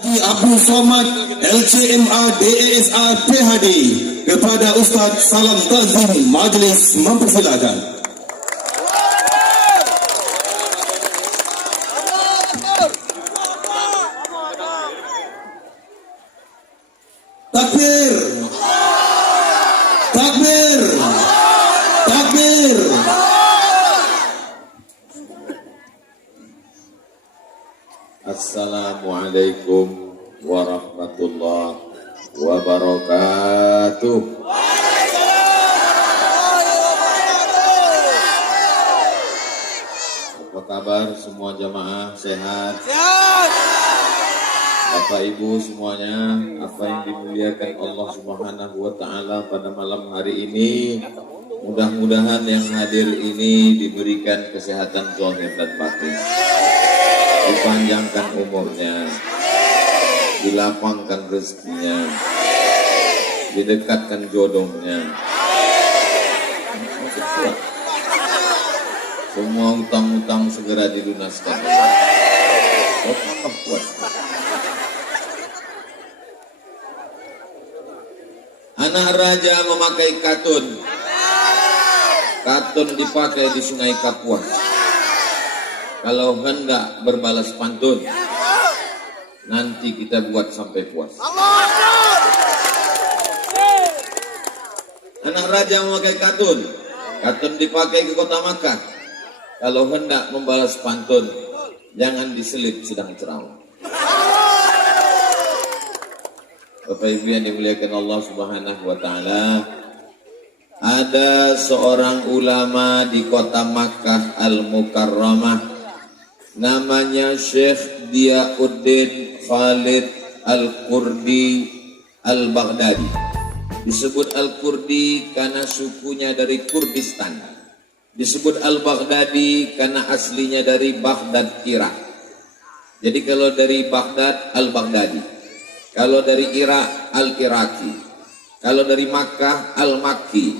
Abdul Somad LCMA DESA PhD. Kepada Ustaz salam takzim, majlis mempersilakan. Takbir, takbir, takbir. Assalamualaikum warahmatullahi wabarakatuh. Apa kabar semua jamaah, sehat? Bapak Ibu semuanya, apa yang dimuliakan Allah Subhanahu wa taala pada malam hari ini, mudah-mudahan yang hadir ini diberikan kesehatan zahir dan batin, dipanjangkan umurnya, dilapangkan rezekinya, didekatkan jodohnya. Semua utang-utang segera dilunaskan. Anak raja memakai katun. Katun dipakai di Sungai Kapuas. Kalau hendak berbalas pantun, nanti kita buat sampai puas. Anak raja memakai katun. Katun dipakai ke kota Makkah. Kalau hendak membalas pantun, jangan diselip sedang ceramah. Bapak Ibu yang dimuliakan Allah Subhanahu wa taala, ada seorang ulama di kota Makkah Al-Mukarramah, namanya Syekh Diyauddin Khalid Al-Qurdi Al-Baghdadi. Disebut Al-Qurdi karena sukunya dari Kurdistan. Disebut Al-Baghdadi karena aslinya dari Baghdad, Irak. Jadi kalau dari Baghdad, Al-Baghdadi. Kalau dari Irak, Al-Iraqi. Kalau dari Makkah, Al-Makki.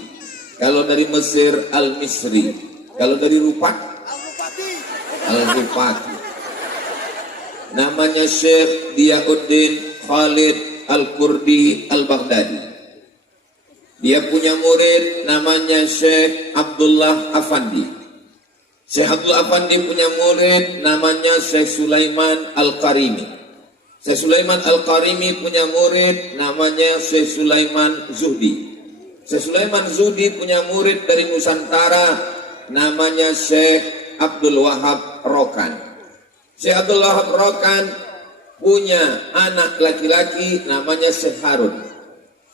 Kalau dari Mesir, Al-Misri. Kalau dari Rufat, Al-Rufati. Namanya Syekh Diyauddin Khalid Al-Qurdi Al-Baghdadi. Dia punya murid namanya Syekh Abdullah Afandi. Syekh Abdullah Afandi punya murid namanya Syekh Sulaiman Al-Qarimi. Syekh Sulaiman Al-Qarimi punya murid namanya Syekh Sulaiman Zuhdi. Syekh Sulaiman Zuhdi punya murid dari Nusantara namanya Syekh Abdul Wahab Rokan. Syekh Abdul Wahab Rokan punya anak laki-laki namanya Syekh Harun.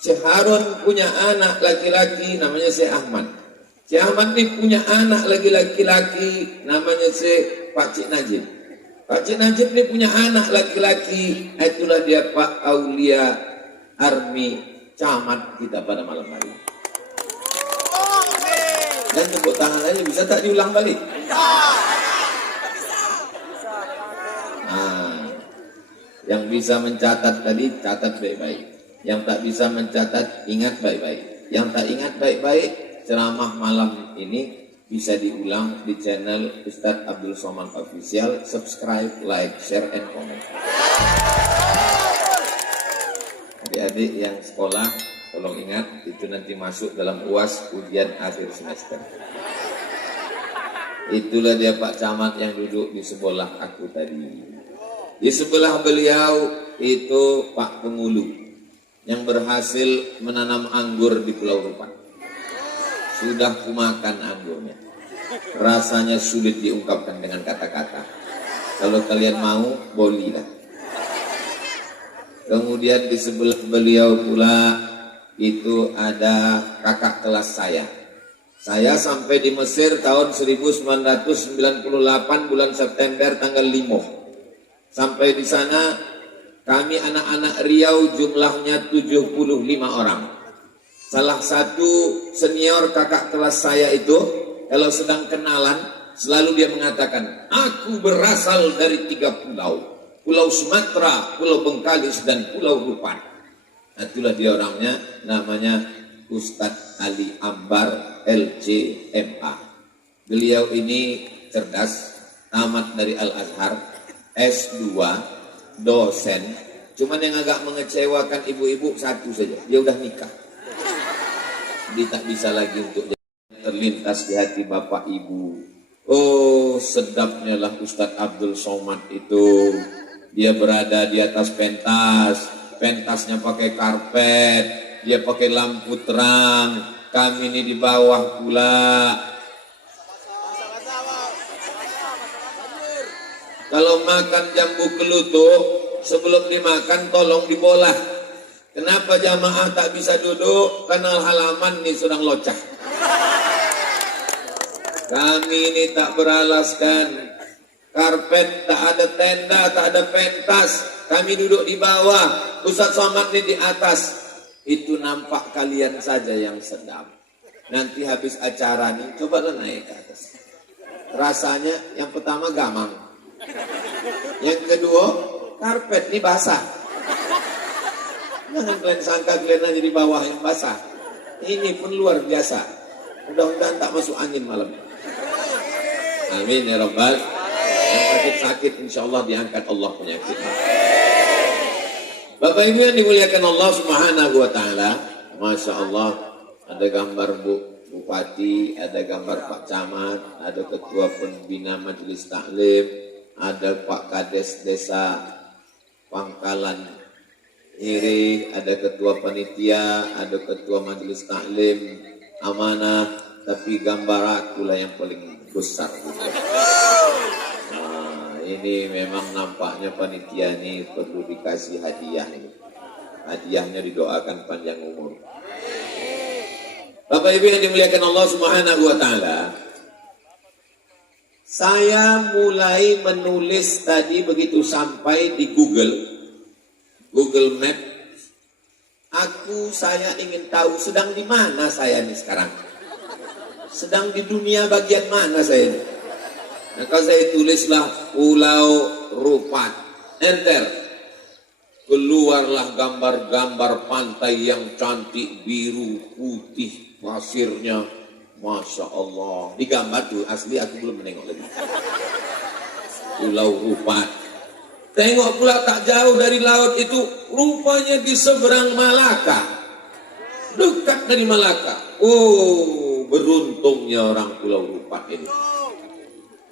Syekh Harun punya anak laki-laki namanya Syekh Ahmad. Syekh Ahmad ini punya anak laki-laki namanya Syekh Pakcik Najib. Pakcik Najib ini punya anak laki-laki, itulah dia Pak Aulia Armi, camat kita pada malam hari. Dan tepuk tangan aja, bisa tak diulang balik? Nah, yang bisa mencatat tadi, catat baik-baik. Yang tak bisa mencatat, ingat baik-baik. Yang tak ingat baik-baik, ceramah malam ini bisa diulang di channel Ustadz Abdul Somad Official. Subscribe, like, share, and comment. Adik-adik yang sekolah, tolong ingat, itu nanti masuk dalam UAS ujian akhir semester. Itulah dia Pak Camat yang duduk di sebelah aku tadi. Di sebelah beliau itu Pak Pengulu yang berhasil menanam anggur di Pulau Rupang. Sudah kumakan anggurnya. Rasanya sulit diungkapkan dengan kata-kata. Kalau kalian mau, bolilah. Kemudian di sebelah beliau pula itu ada kakak kelas saya. Saya sampai di Mesir tahun 1998 bulan September tanggal 5. Sampai di sana kami anak-anak Riau jumlahnya 75 orang. Salah satu senior kakak kelas saya itu kalau sedang kenalan selalu dia mengatakan, aku berasal dari 3 pulau. Pulau Sumatera, Pulau Bengkalis, dan Pulau Rupan. Itulah dia orangnya, namanya Ustadz Ali Ambar LCMA. Beliau ini cerdas, tamat dari Al-Azhar, S2, dosen, Cuman yang agak mengecewakan ibu-ibu satu saja, dia udah nikah. Dia tak bisa lagi untuk terlintas di hati bapak ibu. Oh, sedapnya lah Ustadz Abdul Somad itu. Dia berada di atas pentas, pentasnya pakai karpet, dia pakai lampu terang, kami ini di bawah pula. Kalau makan jambu kelutuk, sebelum dimakan tolong dibolah. Kenapa jamaah tak bisa duduk? Karena halaman ini sedang locah. Kami ini tak beralaskan. Karpet, tak ada tenda, tak ada pentas. Kami duduk di bawah. Ustadz Somad ini di atas. Itu nampak kalian saja yang sedap. Nanti habis acara nih, cobalah naik ke atas. Rasanya yang pertama gamang. Yang kedua, karpet ini basah. Jangan kalian sangka kalian hanya di bawah yang basah. Ini pun luar biasa. Mudah-mudahan tak masuk angin malam. Amin ya Rabbal. Yang sakit-sakit insya Allah diangkat Allah penyakitnya. Bapak Ibu yang dimuliakan Allah Subhanahu wa Ta'ala, Masya Allah, ada gambar Bupati, ada gambar Pak Camat, ada Ketua Pembina Majelis Taklim, ada Pak Kades Desa Pangkalan Iri, ada Ketua Panitia, ada Ketua Majelis Taklim Amanah, tapi gambar akulah yang paling besar gitu. Nah, ini memang nampaknya panitia ini perlu dikasih hadiah ini. Hadiahnya didoakan panjang umur. Bapak Ibu yang dimuliakan Allah Subhanahu wa Ta'ala, saya mulai menulis tadi begitu sampai di Google Map. Saya ingin tahu sedang di mana saya nih sekarang. Sedang di dunia bagian mana saya ini. Maka saya tulislah Pulau Rupat. Enter. Keluarlah gambar-gambar pantai yang cantik, biru, putih, pasirnya. Masya Allah. Di gambar tuh asli aku belum menengok lagi. Pulau Rupat. Tengok pula tak jauh dari laut itu, rupanya di seberang Malaka. Dekat dari Malaka. Oh, beruntungnya orang Pulau Rupat ini.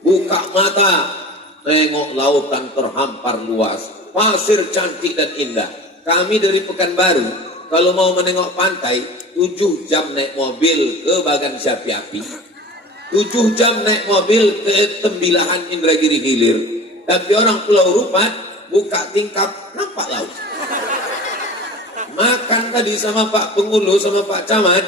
Buka mata, tengok lautan terhampar luas. Pasir cantik dan indah. Kami dari Pekanbaru, kalau mau menengok pantai, 7 jam naik mobil ke Bagan Syapi-Api. 7 jam naik mobil ke Tembilahan Indragiri Hilir. Tapi orang Pulau Rupat buka tingkap nampak laut. Makan tadi sama Pak Pengulu sama Pak Camat,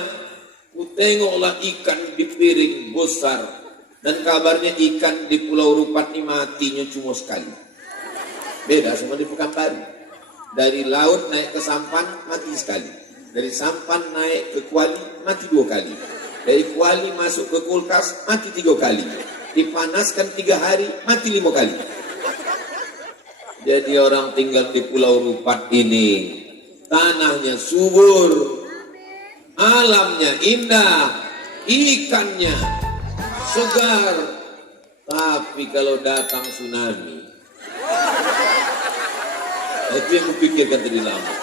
ku tengoklah ikan di piring besar. Dan kabarnya ikan di Pulau Rupat ini matinya cuma sekali. Beda sama di Pekanbaru. Dari laut naik ke sampan mati sekali. Dari sampan naik ke kuali mati 2 kali. Dari kuali masuk ke kulkas mati 3 kali. Dipanaskan 3 hari mati 5 kali. Jadi orang tinggal di Pulau Rupat ini, tanahnya subur, alamnya indah, ikannya segar. Tapi kalau datang tsunami, itu yang kupikirkan tadi lama.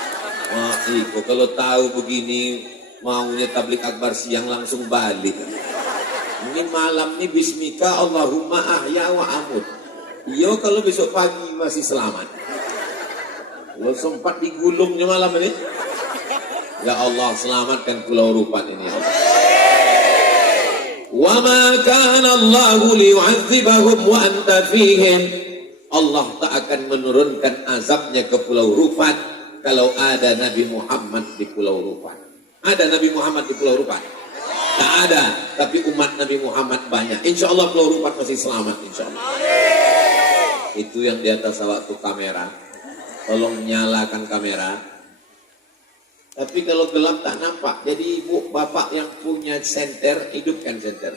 Wah, Iko kalau tahu begini, maunya tablik akbar siang langsung balik. Ini malam ini bismika Allahumma ahya wa amut. Iya kalau besok pagi masih selamat. Kalau sempat digulungnya malam ini, ya Allah selamatkan Pulau Rupat ini. Wa ma kana Allahu liyu'adzibahum wa anta fihim. Allah tak akan menurunkan azabnya ke Pulau Rupat kalau ada Nabi Muhammad di Pulau Rupat. Ada Nabi Muhammad di Pulau Rupat? Tak ada, tapi umat Nabi Muhammad banyak. Insya Allah Pulau Rupat masih selamat, insya Allah. Itu yang di atas waktu kamera, tolong nyalakan kamera. Tapi kalau gelap tak nampak. Jadi ibu bapak yang punya senter, hidupkan senter.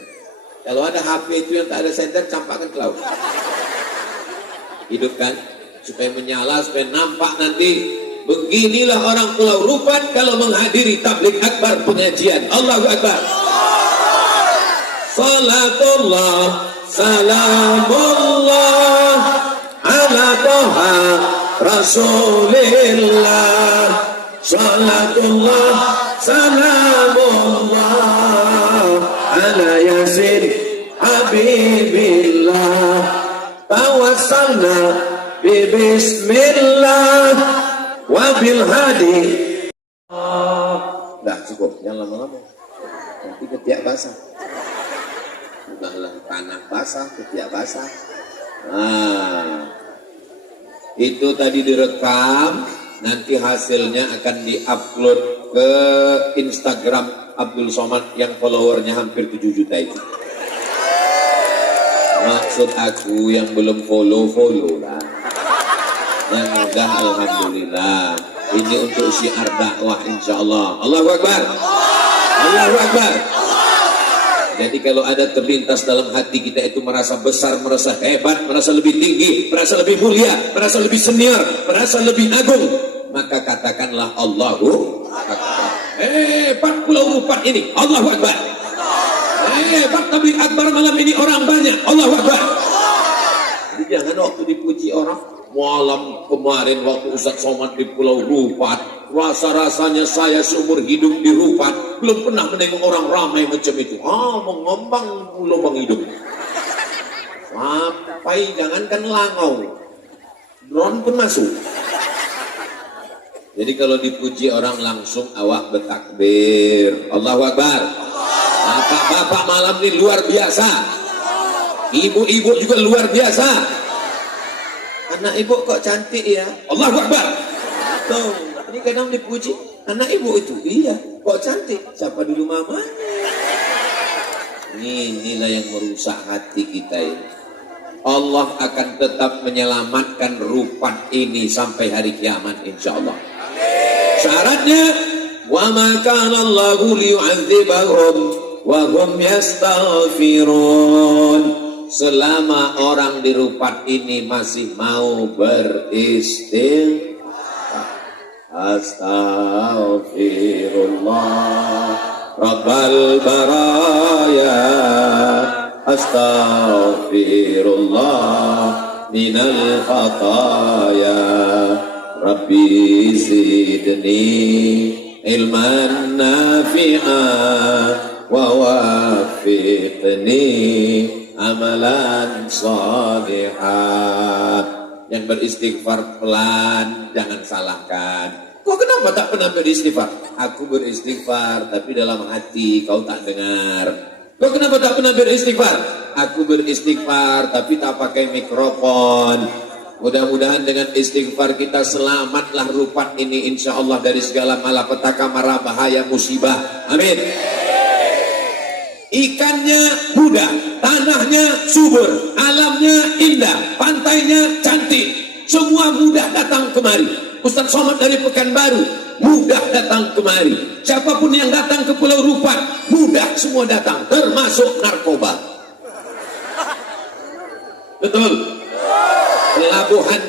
Kalau ada HP itu yang tak ada senter, campakkan ke laut. Hidupkan supaya menyala, supaya nampak nanti. Beginilah orang Pulau Rupat kalau menghadiri tablik akbar pengajian. Allahu Akbar. Salatullah, salamullah ala Toha Rasulillah, salatullah salamullah ala yasin habibillah, tawassalna bi bismillah wa bil hadi. Dah cukup, jangan lama-lama nanti ketiak basah. Udahlah tanah basah, ketiak basah. Nah, itu tadi direkam, nanti hasilnya akan diupload ke Instagram Abdul Somad yang followernya hampir 7 juta itu. Maksud aku yang belum follow lah. Yang udah alhamdulillah. Ini untuk syiar dakwah insyaallah. Allahu Akbar. Allahu Akbar. Jadi kalau ada terlintas dalam hati kita itu merasa besar, merasa hebat, merasa lebih tinggi, merasa lebih mulia, merasa lebih senior, merasa lebih agung, maka katakanlah Allahu Akbar. Hebat Pulau Rupat ini, Allahu Akbar. Hebat tabligh akbar malam ini orang banyak, Allahu Akbar. Jadi jangan waktu dipuji orang, malam kemarin waktu Ustaz Somad di Pulau Rupat, rasa-rasanya saya seumur hidup di Rupat belum pernah menengok orang ramai macam itu. Mengembang lubang hidung. Sampai jangankan langau, drone pun masuk. Jadi kalau dipuji orang langsung awak bertakbir, Allahu Akbar. Bapak-bapak malam ini luar biasa. Ibu-ibu juga luar biasa. Anak ibu kok cantik ya, Allahu Akbar. Tuh, ini kadang dipuji anak ibu itu, iya kok cantik, siapa dulu mamanya? Inilah yang merusak hati kita ini. Allah akan tetap menyelamatkan Rupat ini sampai hari kiamat insyaallah. Syaratnya wa ma kana Allahu liyu'adzibahum wa hum yastaghfirun. Selama orang di Rupat ini masih mau beristighfar, astaghfirullah rabbal baraya, astaghfirullah minal khataya, rabbi zidni ilman nafi'ah wa wafiqni amalan salihah. Yang beristighfar pelan, jangan salahkan. Kok kenapa tak pernah beristighfar? Aku beristighfar, tapi dalam hati kau tak dengar. Kok kenapa tak pernah beristighfar? Aku beristighfar, tapi tak pakai mikrofon. Mudah-mudahan dengan istighfar kita selamatlah Rupat ini insya Allah dari segala malapetaka, mara bahaya, musibah. Amin. Ikannya mudah, tanahnya subur, alamnya indah, pantainya cantik, semua mudah datang kemari. Ustaz Somad dari Pekanbaru mudah datang kemari. Siapapun yang datang ke Pulau Rupat mudah semua datang, termasuk narkoba. Betul.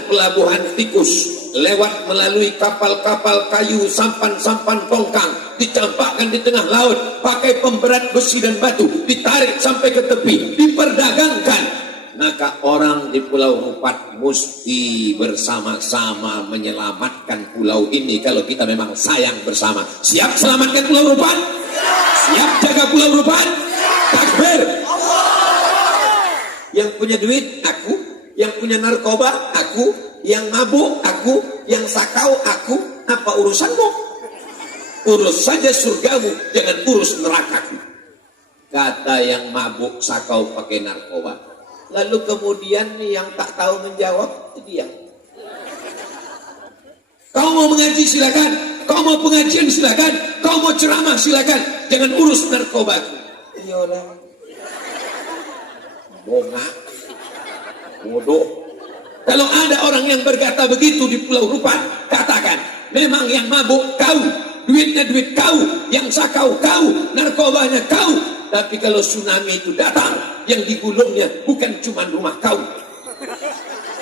Pelabuhan tikus lewat melalui kapal-kapal kayu, sampan-sampan tongkang, dicampakkan di tengah laut, pakai pemberat besi dan batu, ditarik sampai ke tepi, diperdagangkan. Maka orang di Pulau Rupat mesti bersama-sama menyelamatkan pulau ini kalau kita memang sayang bersama. Siap selamatkan Pulau Rupat? Siap jaga Pulau Rupat? Takbir! Yang punya duit aku, yang punya narkoba aku, yang mabuk aku, yang sakau aku. Apa urusanmu? Urus saja surgamu, jangan urus nerakaku, kata yang mabuk, sakau, pakai narkoba. Lalu kemudian yang tak tahu menjawab itu dia. Kau mau mengaji silakan, kau mau pengajian silakan, kau mau ceramah silakan, jangan urus narkobaku. Iyalah, bongak, bodoh. Kalau ada orang yang berkata begitu di Pulau Rupat, katakan memang yang mabuk kau, duitnya duit kau, yang sakau kau, narkobanya kau. Tapi kalau tsunami itu datang, yang digulungnya bukan cuma rumah kau,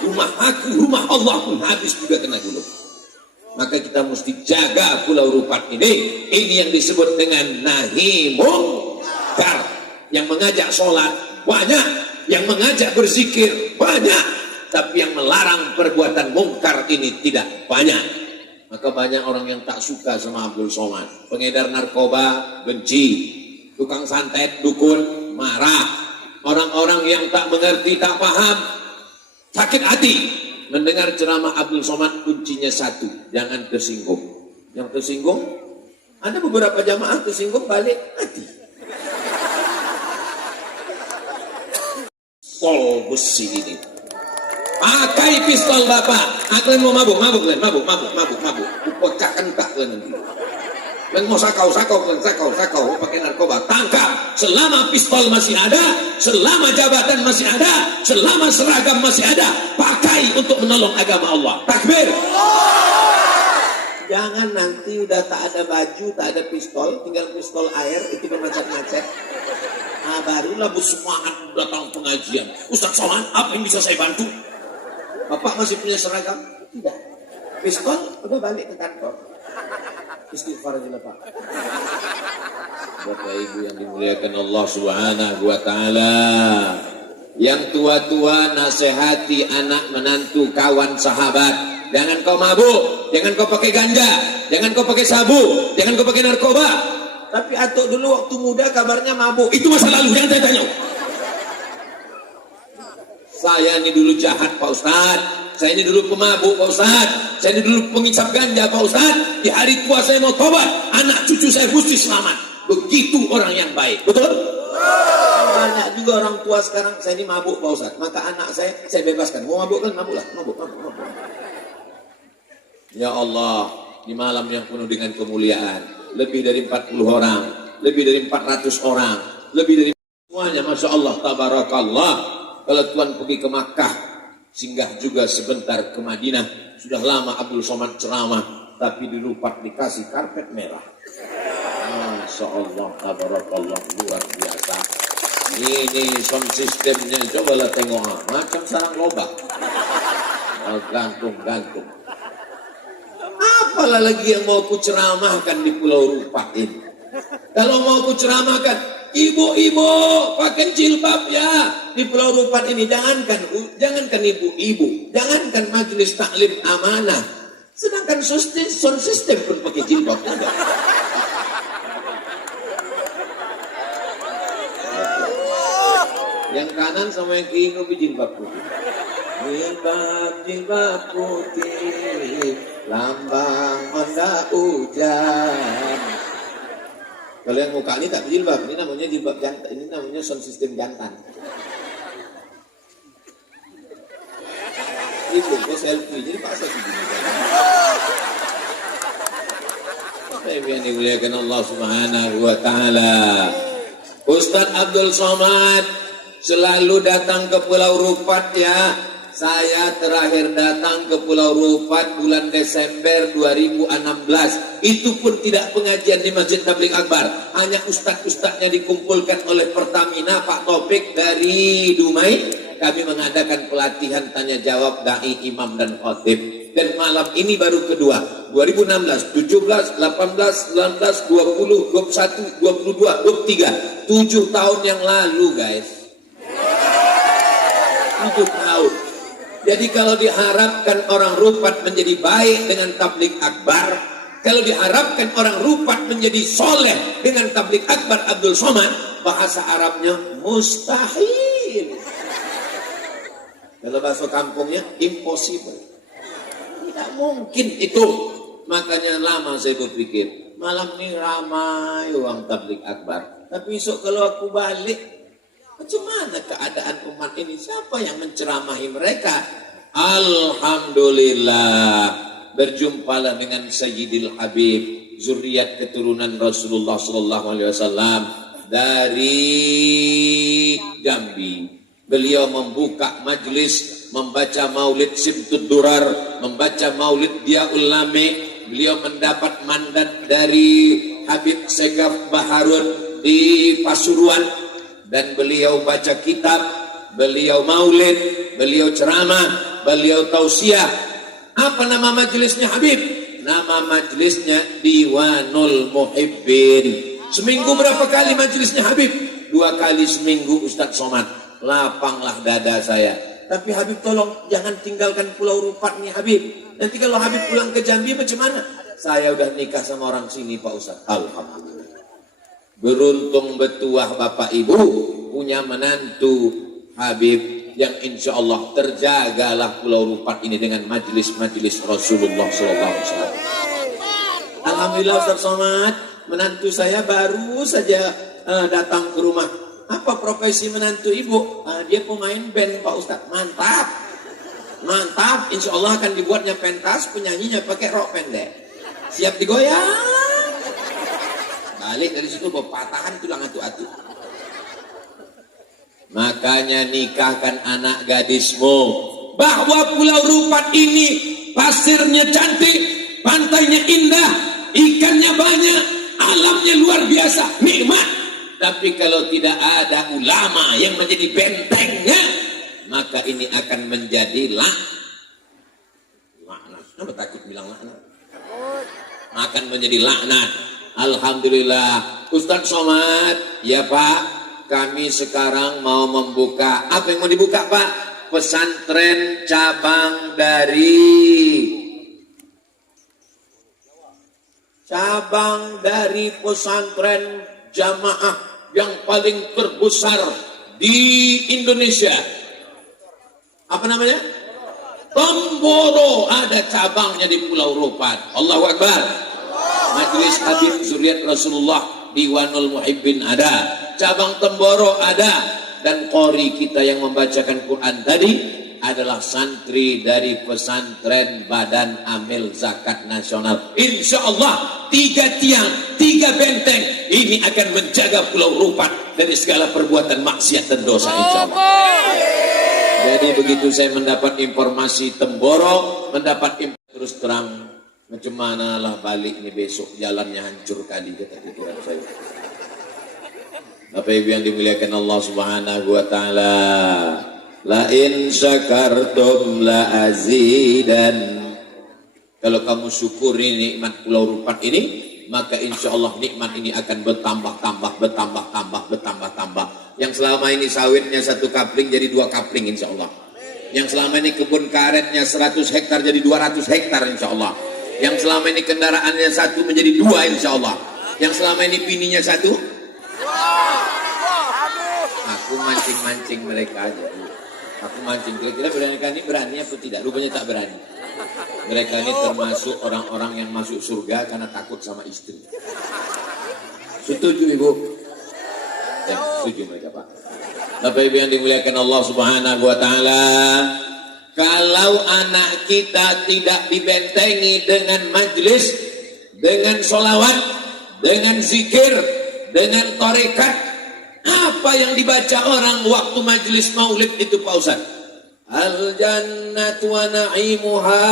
rumah aku, rumah Allah pun habis juga kena gulung. Maka kita mesti jaga Pulau Rupat ini. Ini yang disebut dengan nahi mungkar. Yang mengajak sholat banyak, yang mengajak berzikir banyak, tapi yang melarang perbuatan mungkar ini tidak banyak. Maka banyak orang yang tak suka sama Abdul Somad. Pengedar narkoba benci, tukang santet dukun marah, orang-orang yang tak mengerti, tak paham, sakit hati mendengar ceramah Abdul Somad. Kuncinya satu, jangan tersinggung. Yang tersinggung, ada beberapa jamaah tersinggung balik hati. Pol besi ini, pakai pistol bapak. Kalian mau mabuk, pecahkan tak kalian nanti. Kalian mau sakau, pakai narkoba, tangkap. Selama pistol masih ada, selama jabatan masih ada, selama seragam masih ada, pakai untuk menolong agama Allah. Takbir. Jangan nanti udah tak ada baju, tak ada pistol, tinggal pistol air, itu bermacet-macet. Nah, barulah bersemangat datang pengajian. Ustaz Somad, apa yang bisa saya bantu? Bapak masih punya seragam? Tidak. Pistol udah balik ke kantor. Istighfar aja Pak. Bapak Ibu yang dimuliakan Allah Subhanahu wa taala. Yang tua-tua nasihati anak menantu kawan sahabat. Jangan kau mabuk, jangan kau pakai ganja, jangan kau pakai sabu, jangan kau pakai narkoba. Tapi atuk dulu waktu muda kabarnya mabuk. Itu masa lalu, jangan tanya. Saya ini dulu jahat Pak Ustaz. Saya ini dulu pemabuk Pak Ustaz. Saya ini dulu pengisap ganja Pak Ustaz. Di hari tua saya mau tobat. Anak cucu saya mesti selamat. Begitu orang yang baik. Betul? Banyak juga orang tua sekarang. Saya ini mabuk Pak Ustaz. Maka anak saya bebaskan. Mau mabuk kan mabuklah. Mabuk. Ya Allah, di malam yang penuh dengan kemuliaan. Lebih dari 40 orang. Lebih dari 400 orang. Lebih dari semuanya. Masya Allah, tabarakallah. Kalau Tuhan pergi ke Makkah, singgah juga sebentar ke Madinah. Sudah lama Abdul Somad ceramah, tapi dilupat dikasih karpet merah. Masya Allah, tabarakallah, luar biasa. Ini sound systemnya, cobalah tengok, macam sarang lobak. Gantung. Apalah lagi yang mau ku ceramahkan di Pulau Rupat ini? Kalau mau ku ceramahkan, ibu-ibu pakai jilbab ya di Pulau Rupat ini. Jangankan ibu-ibu, jangankan majelis taklim amanah, sedangkan sound system pun pakai jilbab. Yang kanan sama yang kiri lebih jilbab putih. Jilbab putih, lambang onda hujan. Kalau yang muka ini tak jilbab, ini namanya jilbab jantan, ini namanya sound system jantan. Itu kok selfie, jadi paksa begini. Saya yang dimuliakan Allah Subhanahu wa taala. Ustaz Abdul Somad selalu datang ke Pulau Rupat ya. Saya terakhir datang ke Pulau Rupat bulan Desember 2016. Itu pun tidak pengajian di Masjid Tabligh Akbar. Hanya ustadz-ustadznya dikumpulkan oleh Pertamina, Pak Topik dari Dumai. Kami mengadakan pelatihan tanya jawab dai, imam dan khotib. Dan malam ini baru kedua. 2016, 17, 18, 19, 20, 21, 22, 23. 7 tahun yang lalu guys. 7 tahun. Jadi kalau diharapkan orang Rupat menjadi baik dengan tabligh akbar, kalau diharapkan orang Rupat menjadi soleh dengan tabligh akbar Abdul Somad, bahasa Arabnya mustahil. Kalau bahasa kampungnya impossible. Tidak mungkin itu. Makanya lama saya berpikir, malam ini ramai orang tabligh akbar. Tapi esok kalau aku balik, macam mana keadaan umat ini? Siapa yang menceramahi mereka? Alhamdulillah, berjumpalah dengan Sayyidil Habib, zuriat keturunan Rasulullah SAW dari Jambi. Beliau membuka majlis, membaca maulid Simtud Durar, membaca maulid Diaul Lame. Beliau mendapat mandat dari Habib Segaf Baharun di Pasuruan. Dan beliau baca kitab, beliau maulid, beliau ceramah, beliau tausiah. Apa nama majelisnya Habib? Nama majelisnya Diwanul Muhibbin. Seminggu berapa kali majelisnya Habib? 2 kali seminggu Ustaz Somad. Lapanglah dada saya. Tapi Habib tolong jangan tinggalkan Pulau Rupat nih Habib. Nanti kalau Habib pulang ke Jambi macam mana? Saya udah nikah sama orang sini Pak Ustaz. Alhamdulillah. Beruntung betuah Bapak Ibu punya menantu Habib yang insya Allah terjagalah Pulau Rupat ini dengan majelis-majelis Rasulullah SAW. Alhamdulillah Ustaz Somad, menantu saya baru saja datang ke rumah. Apa profesi menantu ibu? Dia pemain band Pak Ustaz. Mantap, mantap. Insya Allah akan dibuatnya pentas, penyanyinya pakai rok pendek. Siap digoyang. Balik dari situ bawa patahan tulang atu-atu. Makanya nikahkan anak gadismu. Bahwa Pulau Rupat ini pasirnya cantik, pantainya indah, ikannya banyak, alamnya luar biasa, nikmat. Tapi kalau tidak ada ulama yang menjadi bentengnya, maka ini akan menjadi laknat. Kenapa takut bilang laknat? Akan menjadi laknat. Alhamdulillah. Ustaz Somad, ya Pak, kami sekarang mau membuka. Apa yang mau dibuka Pak? Pesantren cabang dari pesantren jamaah yang paling terbesar di Indonesia. Apa namanya? Temboro, ada cabangnya di Pulau Rupat. Allahu Akbar. Majelis Habib Zuriat Rasulullah Diwanul Muhibbin ada, cabang Temboro ada, dan qori kita yang membacakan Quran tadi adalah santri dari pesantren Badan Amil Zakat Nasional. Insya Allah 3 tiang, 3 benteng ini akan menjaga Pulau Rupat dari segala perbuatan maksiat dan dosa insya Allah. Jadi begitu saya mendapat informasi Temboro, terus terang macam mana lah balik ini besok, jalannya hancur kali kata pikiran saya. Bapak Ibu yang dimuliakan Allah Subhanahu wa taala. La in syakartum la azidan. Kalau kamu syukuri nikmat Pulau Rupat ini, maka insya Allah nikmat ini akan bertambah. Yang selama ini sawitnya 1 kapling jadi 2 kapling insya Allah. Yang selama ini kebun karetnya 100 hektar jadi 200 hektar insya Allah. Yang selama ini kendaraannya 1 menjadi 2 insya Allah. Yang selama ini bininya 1. Aku mancing-mancing mereka aja. Aku mancing, kira-kira mereka ini berani apa tidak? Rupanya tak berani. Mereka ini termasuk orang-orang yang masuk surga karena takut sama istri. Setuju Ibu? Setuju mereka Pak. Bapak Ibu yang dimuliakan Allah Subhanahu wa taala, kalau anak kita tidak dibentengi dengan majlis, dengan sholawat, dengan zikir, dengan tarekat, apa yang dibaca orang waktu majlis maulid itu Pak Ustaz? Al jannatu wa na'imuha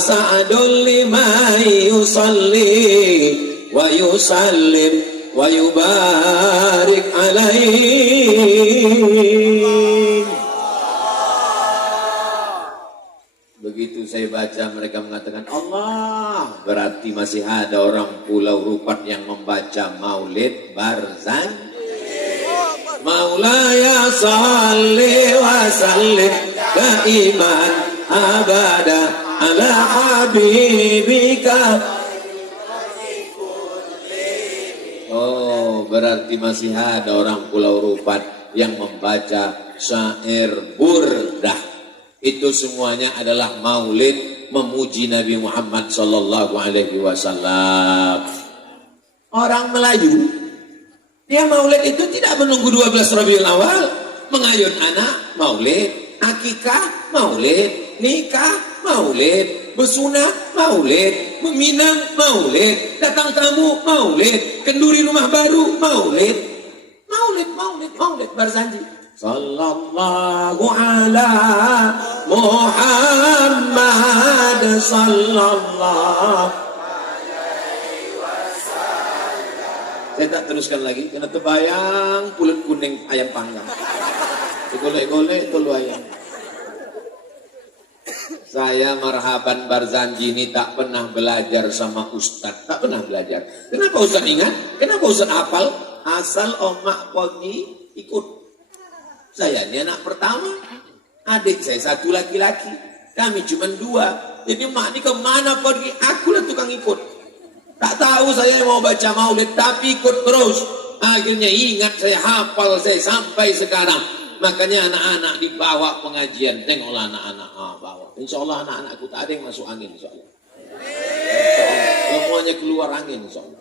sa'adul liman yusalli wa yusallim wa yubarik alaihi. Begitu saya baca mereka mengatakan Allah, berarti masih ada orang Pulau Rupat yang membaca maulid barzan. Maulaya salli wa sallim daiman abada ala habibika. Oh, berarti masih ada orang Pulau Rupat yang membaca syair burdah. Itu semuanya adalah maulid memuji Nabi Muhammad sallallahu alaihi wasallam. Orang Melayu, dia maulid itu tidak menunggu 12 Rabiul Awal, mengayun anak maulid, akikah maulid, nikah maulid, bersunah maulid, meminang maulid, datang tamu maulid, kenduri rumah baru maulid, maulid berjanji. Sallallahu ala Muhammad sallallahu alaihi wasallam. Saya tak teruskan lagi karena terbayang pulut kuning ayam panggang. Digolek-golek tolu ayam. Saya marhaban Barzanji ini tak pernah belajar sama Ustadz, tak pernah belajar. Kenapa Ustadz ingat? Kenapa Ustadz hafal? Asal omak pergi ikut. Saya ini anak pertama, adik saya satu laki-laki, kami cuma dua. Jadi mak ini kemana pergi? Akulah tukang ikut. Tak tahu saya mau baca maulid, tapi ikut terus. Akhirnya ingat, saya hafal, saya sampai sekarang. Makanya anak-anak dibawa pengajian. Tengoklah anak-anak, bawa. Insya Allah anak-anakku tak ada yang masuk angin, insya Allah. Semuanya keluar angin, insya Allah.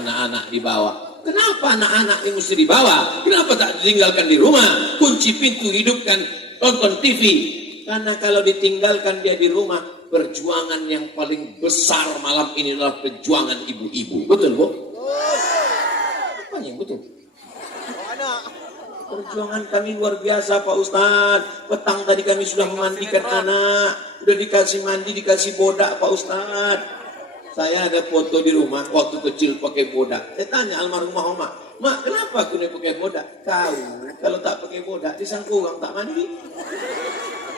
Anak-anak dibawa. Kenapa anak-anak ini mesti dibawa? Kenapa tak ditinggalkan di rumah? Kunci pintu, hidupkan, tonton TV. Karena kalau ditinggalkan dia di rumah, perjuangan yang paling besar malam ini adalah perjuangan ibu-ibu. Betul, Bu? Apa yang betul? Perjuangan kami luar biasa, Pak Ustadz. Petang tadi kami sudah memandikan anak. Sudah dikasih mandi, dikasih bodak, Pak Ustadz. Saya ada foto di rumah, waktu kecil pakai bodak. Saya tanya almarhumah Mak, Mak, kenapa aku ini pakai bodak? Kau, kalau tak pakai bodak, disangka orang tak mandi.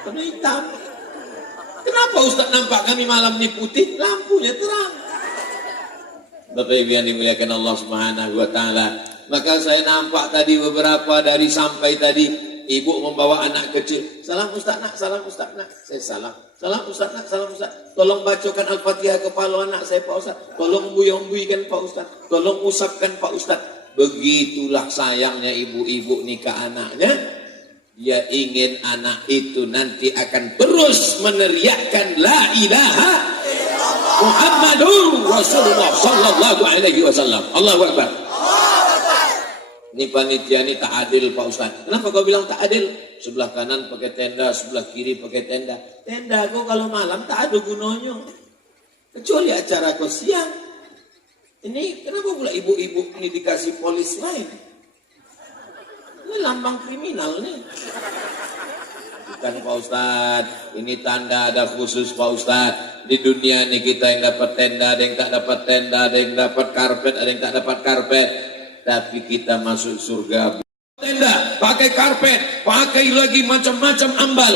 Karena hitam. Kenapa Ustaz nampak kami malam ini putih? Lampunya terang. Bapak Ibu yang dimuliakan Allah Subhanahu wa Ta'ala. Maka saya nampak tadi beberapa dari sampai tadi, ibu membawa anak kecil. Salam Ustaz nak, salam Ustaz nak. Saya salam. Salam Ustaz nak, salam Ustaz. Tolong bacakan Al-Fatihah kepala anak saya Pak Ustaz. Tolong buih-buihkan Pak Ustaz. Tolong usapkan Pak Ustaz. Begitulah sayangnya ibu-ibu nikah anaknya. Dia ingin anak itu nanti akan terus meneriakkan la ilaha Muhammadur Rasulullah sallallahu alaihi wasallam. Allahu Akbar. Ini panitia ini tak adil Pak Ustaz. Kenapa kau bilang tak adil? Sebelah kanan pakai tenda, sebelah kiri pakai tenda. Tenda kau kalau malam tak ada gunanya. Kecuali acara kau siang. Ini kenapa pula ibu-ibu ini dikasih polis lain? Ini lambang kriminal nih. Bukan Pak Ustaz. Ini tanda ada khusus Pak Ustaz. Di dunia ini kita yang dapat tenda, ada yang tak dapat tenda, ada yang dapat karpet, ada yang tak dapat karpet. Tapi kita masuk surga tenda, pakai karpet, pakai lagi macam-macam ambal.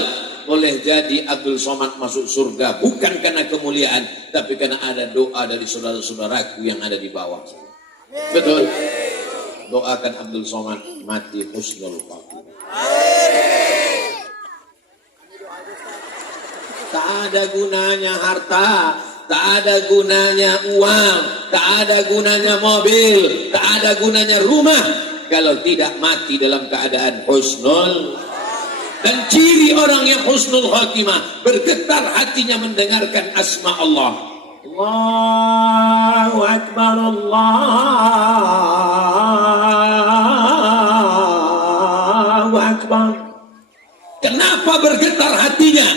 Boleh jadi Abdul Somad masuk surga bukan karena kemuliaan, tapi karena ada doa dari saudara-saudaraku yang ada di bawah. Betul. Doakan Abdul Somad mati husnul khatimah. Tak ada gunanya harta, tak ada gunanya uang, tak ada gunanya mobil, tak ada gunanya rumah kalau tidak mati dalam keadaan husnul. Dan ciri orang yang husnul khatimah, bergetar hatinya mendengarkan asma Allah. Allahu Akbar, Allahu Akbar. Kenapa bergetar hatinya?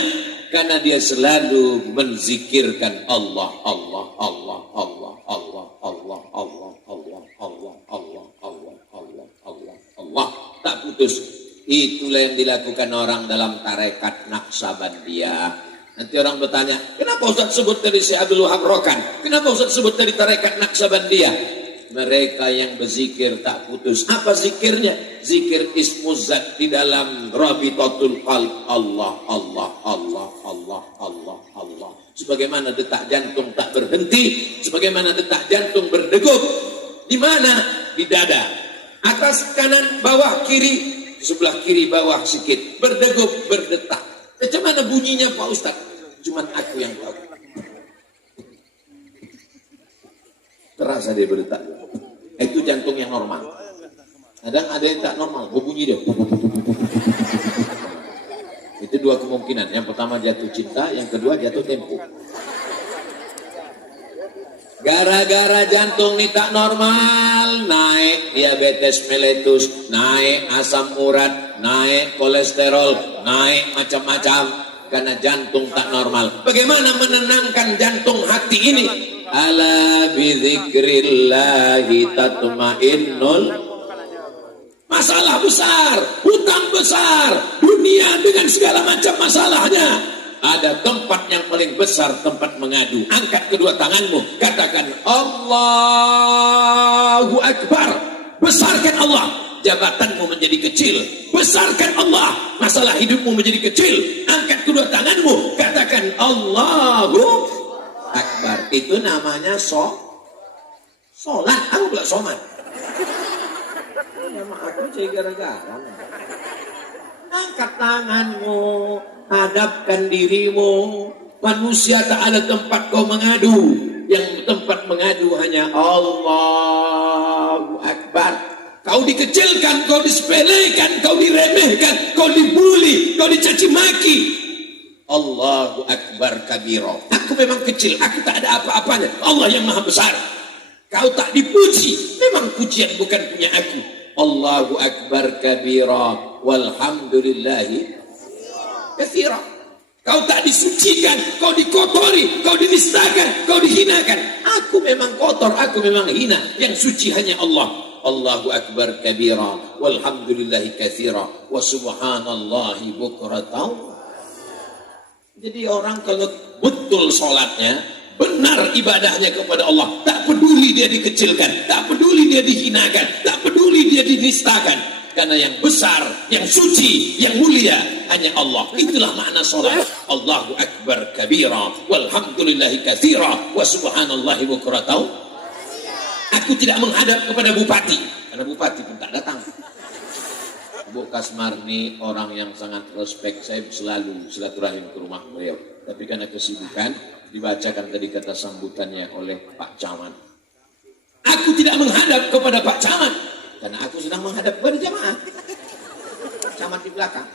Karena dia selalu menzikirkan Allah, Allah, Allah, Allah, Allah, Allah, Allah, Allah, Allah, Allah, Allah, Allah, Allah, Allah. Tak putus. Itulah yang dilakukan orang dalam tarekat Naqsabandiyah. Nanti orang bertanya, kenapa Ustaz sebut dari Syekh Abdul Wahab Rokan? Kenapa Ustaz sebut dari tarekat Naqsabandiyah? Mereka yang berzikir tak putus. Apa zikirnya? Zikir ismuzat di dalam Rabitatul Qalb. Allah, Allah, Allah, Allah, Allah, Allah. Sebagaimana detak jantung tak berhenti, sebagaimana detak jantung berdegup. Di mana? Di dada. Atas, kanan, bawah, kiri, sebelah kiri, bawah sikit. Berdegup, berdetak. Macam mana bunyinya Pak Ustaz? Cuman aku yang tahu. Terasa dia berdetak. Itu jantung yang normal. Kadang ada yang tak normal, berbunyi dia. Itu dua kemungkinan. Yang pertama jatuh cinta, yang kedua jatuh tempo. Gara-gara jantung ini tak normal, naik diabetes mellitus, naik asam urat, naik kolesterol, naik macam-macam. Karena jantung tak normal. Bagaimana menenangkan jantung hati ini? Ala bidzikrillahi tatmainnul. Masalah besar, hutang besar, dunia dengan segala macam masalahnya. Ada tempat yang paling besar, tempat mengadu. Angkat kedua tanganmu, katakan Allahu Akbar. Besarkan Allah, jabatanmu menjadi kecil. Besarkan Allah, masalah hidupmu menjadi kecil. Angkat kedua tanganmu, katakan Allahu Akbar. Itu namanya sholat. Aku pula somat. Nama aku cari gara-gara. Angkat tanganmu, hadapkan dirimu. Manusia tak ada tempat kau mengadu. Yang tempat mengadu hanya Allahu Akbar. Kau dikecilkan, kau disepelekan, kau diremehkan, kau dibuli, kau dicaci maki. Allahu Akbar kabiro. Aku memang kecil, aku tak ada apa-apanya. Allah yang maha besar. Kau tak dipuji, memang pujian bukan punya aku. Allahu Akbar kabira walhamdulillahi katsira. Kau tak disucikan, kau dikotori, kau dinistakan, kau dihinakan. Aku memang kotor, aku memang hina. Yang suci hanya Allah. Allahu Akbar kabira walhamdulillahi katsira wa subhanallahi bukratan. Jadi orang kalau betul sholatnya, benar ibadahnya kepada Allah, tak peduli dia dikecilkan, tak peduli dia dihinakan, tak peduli dia dinistakan. Karena yang besar, yang suci, yang mulia hanya Allah. Itulah makna sholat. Allahu Akbar kabira walhamdulillahi katsira wa subhanallahi bukratan. Aku tidak menghadap kepada bupati, karena bupati pun tak datang. Bu Kasmarni orang yang sangat respect, saya selalu silaturahim ke rumah beliau. Tapi karena kesibukan, dibacakan tadi kata sambutannya oleh Pak Camat. Aku tidak menghadap kepada Pak Camat, karena aku sedang menghadap kepada jamaah. Camat di belakang.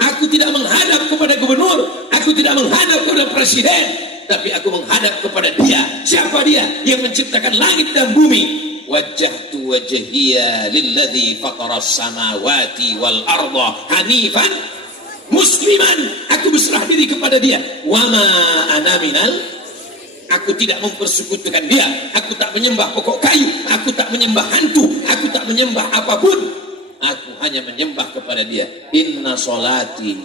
Aku tidak menghadap kepada gubernur, aku tidak menghadap kepada presiden, tapi aku menghadap kepada dia. Siapa dia? Yang menciptakan langit dan bumi. Wajjahtu wajhiya lilladzi fataras samawati wal arda hanifan musliman. Aku berserah diri kepada dia. Wa ma ana minal, aku tidak mempersekutukan dia. Aku tak menyembah pokok kayu, aku tak menyembah hantu, aku tak menyembah apapun. Aku hanya menyembah kepada dia. Inna sholati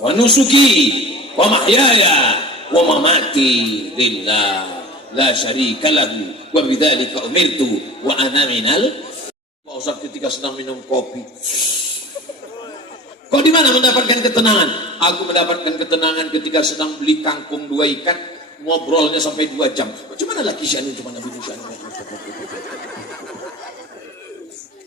wa nusuki wa mahyaya wa mamati lillah la syarika lahu wa bidzalika umirtu wa ana minal. Pak Ustaz ketika sedang minum kopi, kau di mana mendapatkan ketenangan? Aku mendapatkan ketenangan ketika sedang beli kangkung 2 ikat, ngobrolnya sampai 2 jam. Macam mana lagi sih cuma Nabi Musa?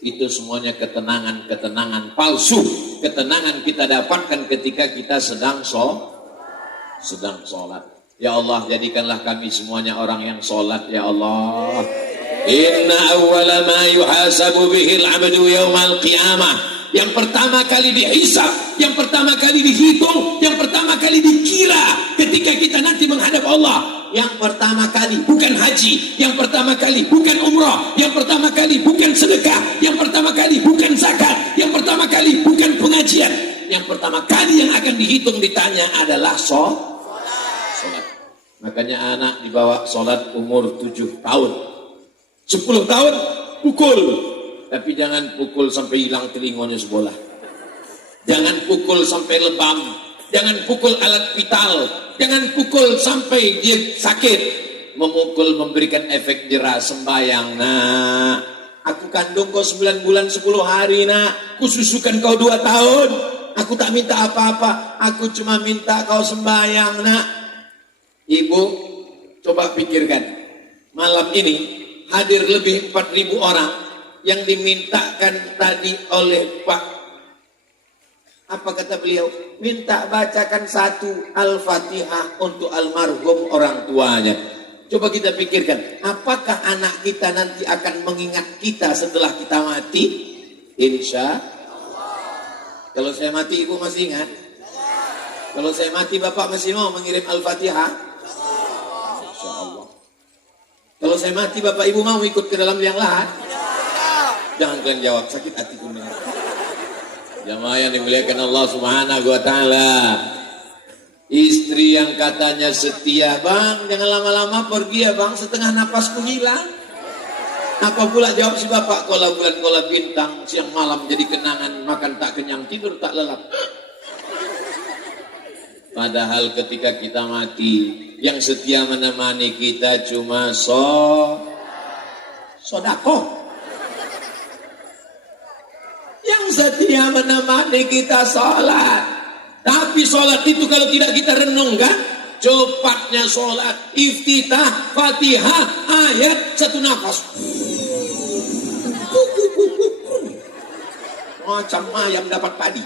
Itu semuanya ketenangan palsu. Ketenangan kita dapatkan ketika kita sedang sholat. Ya Allah, jadikanlah kami semuanya orang yang sholat, ya Allah. Inna awwala ma yuhasabu bihil abdu yawmal qiyamah. Yang pertama kali dihisab, yang pertama kali dihitung, yang pertama kali dikira ketika kita nanti menghadap Allah. Yang pertama kali bukan haji, yang pertama kali bukan umrah, yang pertama kali bukan sedekah, yang pertama kali bukan zakat, yang pertama kali bukan pengajian. Yang pertama kali yang akan dihitung ditanya adalah sholat. Makanya anak dibawa sholat umur 7 tahun, 10 tahun pukul. Tapi jangan pukul sampai hilang telinganya sebelah. Jangan pukul sampai lebam. Jangan pukul alat vital. Jangan pukul sampai dia sakit. Memukul memberikan efek jerah. Sembayang, nak. Aku kandung kau 9 bulan 10 hari, nak. Kususukan kau 2 tahun. Aku tak minta apa-apa. Aku cuma minta kau sembayang, nak. Ibu, coba pikirkan. Malam ini hadir lebih 4.000 orang. Yang dimintakan tadi oleh Pak, apa kata beliau? Minta bacakan 1 Al-Fatihah untuk almarhum orang tuanya. Coba kita pikirkan, apakah anak kita nanti akan mengingat kita setelah kita mati? Insya Allah. Kalau saya mati, ibu masih ingat? Kalau saya mati, bapak masih mau mengirim Al-Fatihah? Insya Allah. Kalau saya mati, bapak ibu mau ikut ke dalam liang lahat? Jangan kalian jawab, sakit hati mendengar. Jamaah yang dimuliakan Allah Subhanahu wa taala. Istri yang katanya setia, bang, jangan lama-lama pergi ya bang, setengah napasku hilang. Apa pula jawab si bapak, kola bulan kola bintang, siang malam jadi kenangan, makan tak kenyang, tidur tak lelap. Padahal ketika kita mati, yang setia menemani kita cuma sodako. Yang setia menemani kita sholat. Tapi sholat itu kalau tidak kita renungkan, cepatnya sholat, iftitah, fatihah, ayat, 1 nafas. Macam ayam dapat padi.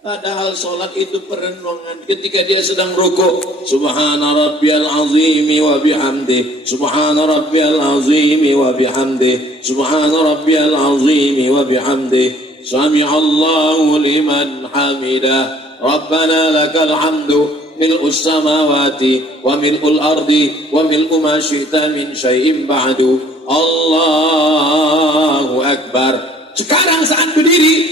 Padahal sholat itu perenungan. Ketika dia sedang rukuk, Subhana rabbiyal azimi wa bihamdi, Subhana rabbiyal azimi wa bihamdi, Subhana rabbiyal azimi wa bihamdi, Sami'allahu liman hamidah, Rabbana lakal hamdu mil'us samawati wa mil'ul ardi wa mil'u ma syi'ta min syai'in ba'du. Allahu akbar. Sekarang saat berdiri,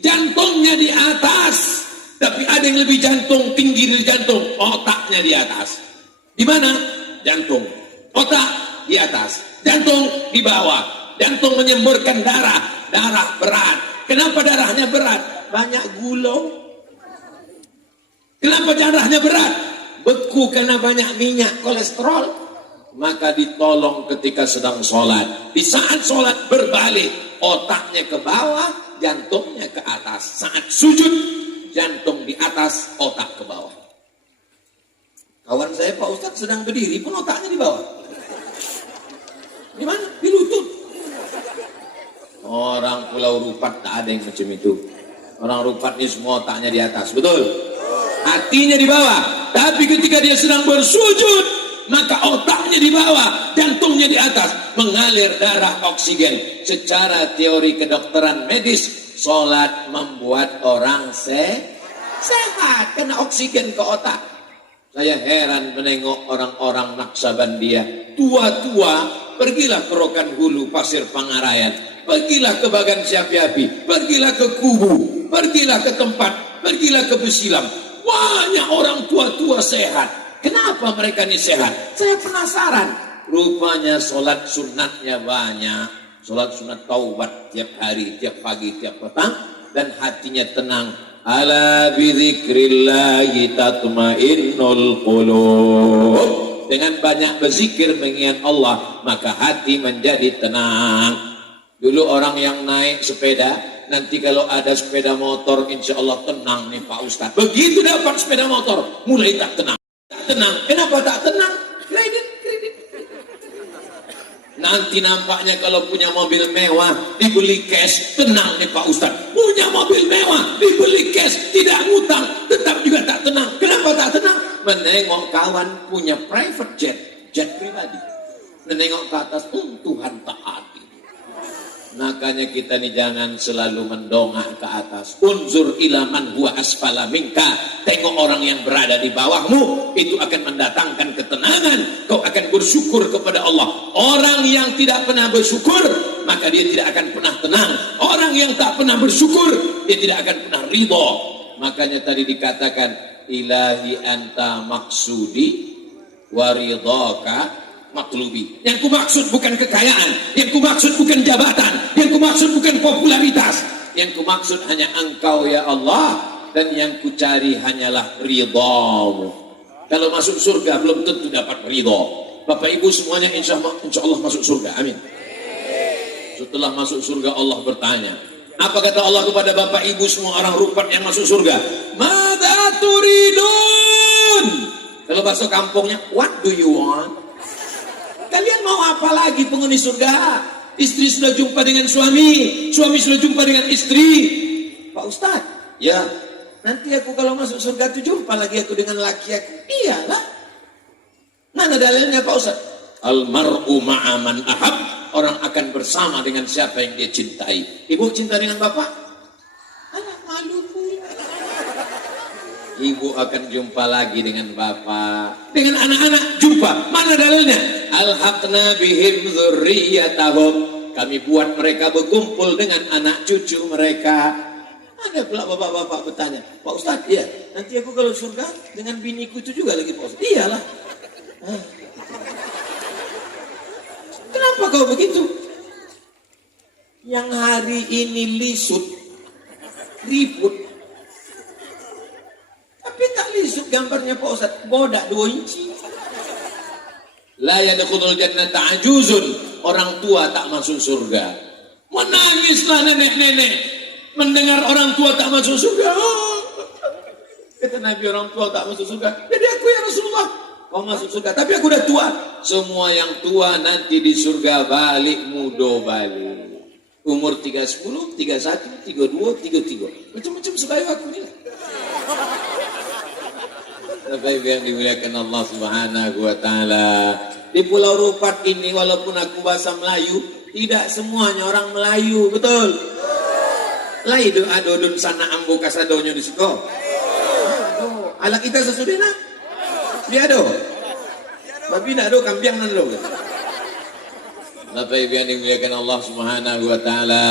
jantungnya di atas, tapi ada yang lebih jantung tinggi dari jantung, otaknya di atas. Di mana? Jantung. Otak di atas, jantung di bawah. Jantung menyemburkan darah, darah berat. Kenapa darahnya berat? Banyak gula. Kenapa darahnya berat? Beku karena banyak minyak, kolesterol. Maka ditolong ketika sedang sholat. Di saat sholat berbalik, otaknya ke bawah, jantungnya ke atas. Saat sujud, jantung di atas, otak ke bawah. Kawan saya Pak Ustadz sedang berdiri pun otaknya di bawah. Di mana? Di lutut. Orang Pulau Rupat tak ada yang macam itu. Orang Rupat ini semua otaknya di atas, betul? Hatinya di bawah. Tapi ketika dia sedang bersujud, maka otaknya di bawah, jantungnya di atas, mengalir darah oksigen. Secara teori kedokteran medis, sholat membuat orang sehat karena oksigen ke otak. Saya heran menengok orang-orang Naksabandia tua-tua. Pergilah ke Rokan Hulu, Pasir Pangarayan, pergilah ke Bagan Siapi-api, pergilah ke Kubu, pergilah ke tempat, pergilah ke Besilam. Banyak orang tua-tua sehat. Kenapa mereka ini sehat? Saya penasaran. Rupanya sholat sunatnya banyak. Sholat sunat taubat tiap hari, tiap pagi, tiap petang. Dan hatinya tenang. Ala bidzikrillahi tatmainnul qulub. Dengan banyak berzikir mengingat Allah, maka hati menjadi tenang. Dulu orang yang naik sepeda, nanti kalau ada sepeda motor, insya Allah tenang nih Pak Ustadz. Begitu dapat sepeda motor, mulai tak tenang. Tenang. Kenapa tak tenang? Kredit. Nanti nampaknya kalau punya mobil mewah dibeli cash, tenang nih Pak Ustadz. Punya mobil mewah dibeli cash, tidak ngutang, tetap juga tak tenang. Kenapa tak tenang? Menengok kawan punya private jet pribadi. Menengok ke atas, Tuhan tak adil. Makanya kita nih jangan selalu mendongak ke atas. Unzur ila man huwa asfala minka. Tengok orang yang berada di bawahmu, itu akan mendatangkan ketenangan. Kau akan bersyukur kepada Allah. Orang yang tidak pernah bersyukur, maka dia tidak akan pernah tenang. Orang yang tak pernah bersyukur, dia tidak akan pernah ridho. Makanya tadi dikatakan, ilahi anta maksudi waridhaka matlubi. Yang ku maksud bukan kekayaan, yang ku maksud bukan jabatan, yang ku maksud bukan popularitas, yang ku maksud hanya Engkau ya Allah, dan yang ku cari hanyalah ridhamu. Kalau masuk surga belum tentu dapat ridho. Bapak Ibu semuanya insya Allah masuk surga, amin. Setelah masuk surga Allah bertanya, apa kata Allah kepada Bapak Ibu semua orang Rupat yang masuk surga? Madza turidun? Kalau bahasa kampungnya, what do you want? Kalian mau apa lagi penghuni surga? Istri sudah jumpa dengan suami sudah jumpa dengan istri. Pak Ustadz, ya, nanti aku kalau masuk surga itu jumpa lagi aku dengan laki aku. Iyalah. Mana dalilnya Pak Ustadz? Almar'u ma'aman ahab. Orang akan bersama dengan siapa yang dia cintai. Ibu cinta dengan bapak? Anak malu pun. Ibu akan jumpa lagi dengan bapak. Dengan anak-anak jumpa. Mana dalilnya? Alhaqna bihim dzurriyyatahum. Kami buat mereka berkumpul dengan anak cucu mereka. Ada pula bapak-bapak bertanya, Pak Ustadz, iya, nanti aku kalau surga dengan biniku itu juga lagi Pak Ustadz. Iyalah. Kenapa kau begitu? Yang hari ini lisut, ribut, tapi tak lisut gambarnya Pak Ustadz, bodak 2 inci. La yadkhulul jannata ajuzun. Orang tua tak masuk surga. Menangislah nenek-nenek mendengar orang tua tak masuk surga. Kata Nabi, orang tua tak masuk surga. Jadi aku ya Rasulullah, kau masuk surga, tapi aku udah tua. Semua yang tua nanti di surga balik mudo balik. Umur 30, 31, 32, 33. Macam-macam sebaya aku ni lah. Bapak Ibu yang dimuliakan Allah Subhanahu wa taala. Di Pulau Rupat ini walaupun aku bahasa Melayu, tidak semuanya orang Melayu, betul? Lai do adodun sana ambo kasadonyo di siko. Ala kita sesudena. Dia do. Tapi nak do kambiang nan do. Bapak Ibu yang dimuliakan Allah Subhanahu wa taala,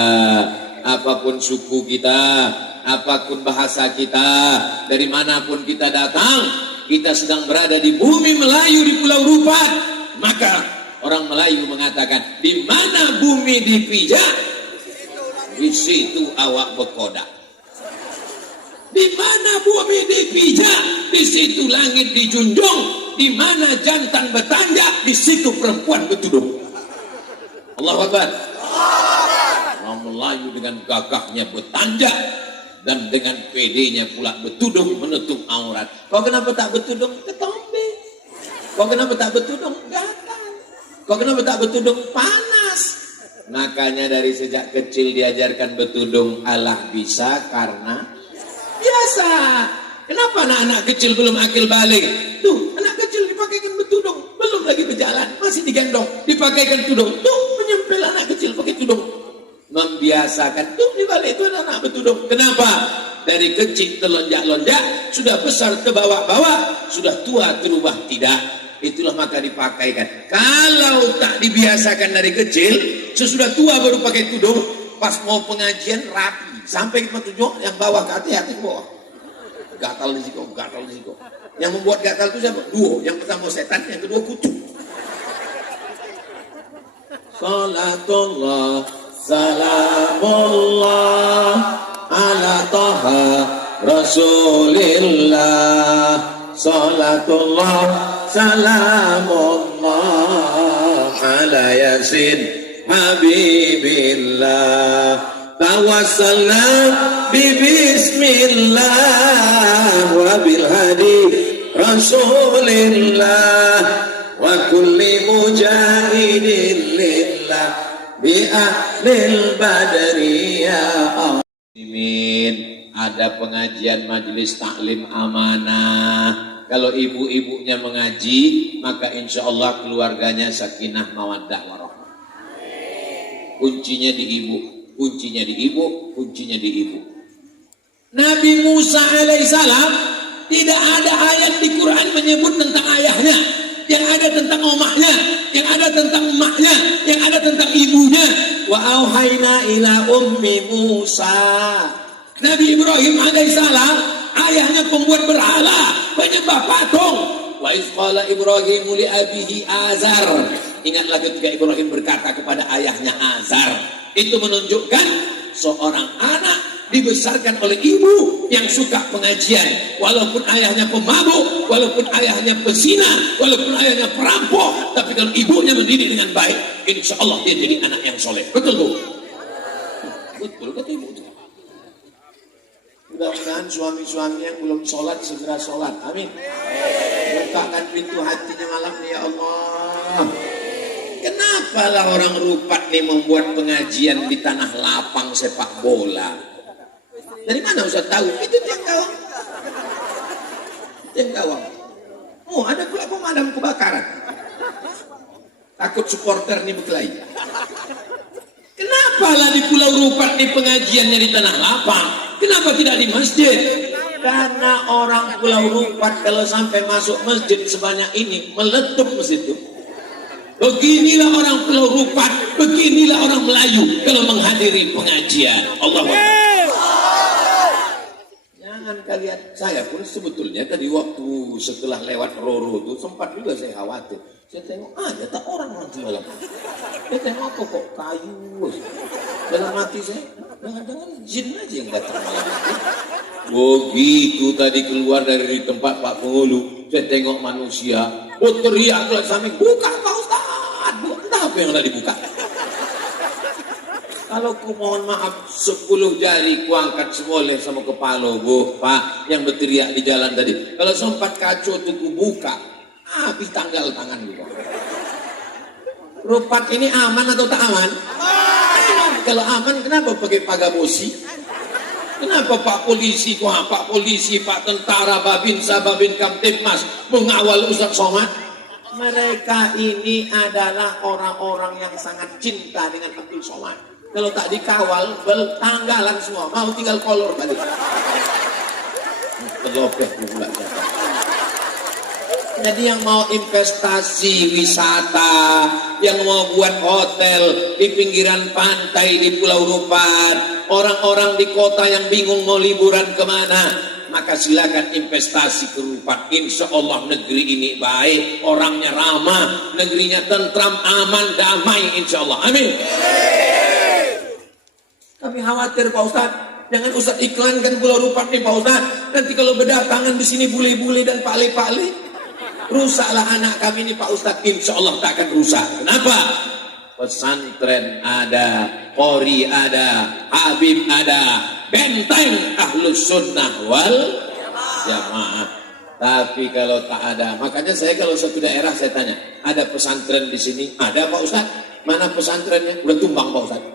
apapun suku kita, apapun bahasa kita, dari manapun kita datang, kita sedang berada di bumi Melayu di Pulau Rupat, maka orang Melayu mengatakan, di mana bumi dipijak, di situ awak berkodak. Di mana bumi dipijak, di situ langit dijunjung. Di mana jantan bertanda, di situ perempuan bertudung. Allahu Akbar. Orang Melayu dengan gagahnya bertanda dan dengan pedenya pula bertudung menutup aurat. Kau kenapa tak bertudung? Ketombe. Kau kenapa tak bertudung? Gatal. Kau kenapa tak bertudung? Panas. Makanya dari sejak kecil diajarkan bertudung. Allah bisa karena biasa. Kenapa anak-anak kecil belum akil balik? Tuh, anak kecil dipakaikan bertudung, belum lagi berjalan, masih digendong, dipakaikan tudung. Tuh, menyempil anak kecil pakai tudung. Membiasakan. Tuh, di balik itu anak-anak bertudung. Kenapa? Dari kecil terlonjak-lonjak, sudah besar terbawa-bawa, sudah tua terubah tidak. Itulah maka dipakaikan. Kalau tak dibiasakan dari kecil, sesudah tua baru pakai tudung, pas mau pengajian rapi. Sampai ke tujuan yang bawah ke hati ke bawah. Gatal di situ, gatal di situ. Yang membuat gatal itu siapa? Dua. Yang pertama setan, yang kedua kutu. Salatullah, salamullah, ala taha rasulillah. Salatullah, salamullah, ala yasin habibillah. Tawassalna bismillah wa bil hadi rasulillah wa kulli mujahidin lillah bi ahlil badri ya amin. Ada pengajian majelis taklim amanah. Kalau ibu-ibunya mengaji, maka insya Allah keluarganya sakinah mawaddah warahmah. Kuncinya di ibu. Kuncinya di ibu, kuncinya di ibu. Nabi Musa alaihissalam tidak ada ayat di Quran menyebut tentang ayahnya, yang ada tentang omahnya, yang ada tentang emaknya, yang ada tentang ibunya. Wa auhayna ila ummi Musa. Nabi Ibrahim alaihissalam ayahnya pembuat berhala, penyembah patung. Wa isqala Ibrahim li abihi Azar. Ingatlah ketika Ibrahim berkata kepada ayahnya Azar. Itu menunjukkan seorang anak dibesarkan oleh ibu yang suka pengajian. Walaupun ayahnya pemabuk, walaupun ayahnya pezina, walaupun ayahnya perampok, tapi kalau ibunya mendidik dengan baik, insya Allah dia jadi anak yang soleh. Betul bu? Betul kata ibu. Mudah-mudahan suami-suami yang belum sholat segera sholat. Amin. Bukakan pintu hatinya malam ini ya Allah. Kenapa lah orang Rupat nih membuat pengajian di tanah lapang sepak bola? Dari mana Ustaz tahu? Itu tiang gawang. Tiang gawang. Oh, ada pula pemadam kebakaran. Takut supporter nih berkelahi. Kenapa lah di Pulau Rupat nih pengajiannya di tanah lapang? Kenapa tidak di masjid? Karena orang Pulau Rupat kalau sampai masuk masjid sebanyak ini meletup masjid itu. Beginilah orang Pulau Rupat, beginilah orang Melayu kalau menghadiri pengajian. Allahu Akbar. Jangan kalian, saya pun sebetulnya tadi waktu setelah lewat Roro itu sempat juga saya khawatir. Saya tengok ada tak orang nanti malam. Saya tengok kok kayu. Dalam hati saya, jangan-jangan jin aja yang datang malam itu. Begitu tadi keluar dari tempat Pak Penghulu, saya tengok manusia, teriak ke samping, buka Pak Ustaz. Entah apa yang tadi dibuka. Kalau ku mohon maaf 10 jari ku angkat semoleh sama kepala bu Pak yang berteriak di jalan tadi. Kalau sempat kacau tuh ku buka, habis tanggal tangan gua. Rupat ini aman atau tak aman? Aman. Kalau aman kenapa pakai pagabosi? Kenapa Pak Polisi, Pak Polisi, Pak Tentara, Babinsa, Babin Kamtipmas mengawal Ustaz Somad? Mereka ini adalah orang-orang yang sangat cinta dengan Abdul Somad. Kalau tak dikawal, bertanggalan semua, mau tinggal kolor balik. Jadi yang mau investasi wisata, yang mau buat hotel di pinggiran pantai di Pulau Rupat, orang-orang di kota yang bingung mau liburan kemana, maka silakan investasi ke Rupat. Insya Allah negeri ini baik, orangnya ramah, negerinya tentram, aman, damai, insya Allah. Amin. Kami khawatir Pak Ustadz, jangan Ustadz iklankan Pulau Rupat nih Pak Ustadz. Nanti kalau berdatangan di sini bule-bule dan pale-pale, rusaklah anak kami ini Pak Ustadz. Insya Allah tak akan rusak. Kenapa? Pesantren ada, Qori ada, Habib ada, benteng Ahlus Sunnah wal Jamaah. Tapi kalau tak ada, makanya saya kalau satu daerah saya tanya, ada pesantren di sini? Ada Pak Ustadz. Mana pesantrennya? Udah tumbang Pak Ustadz.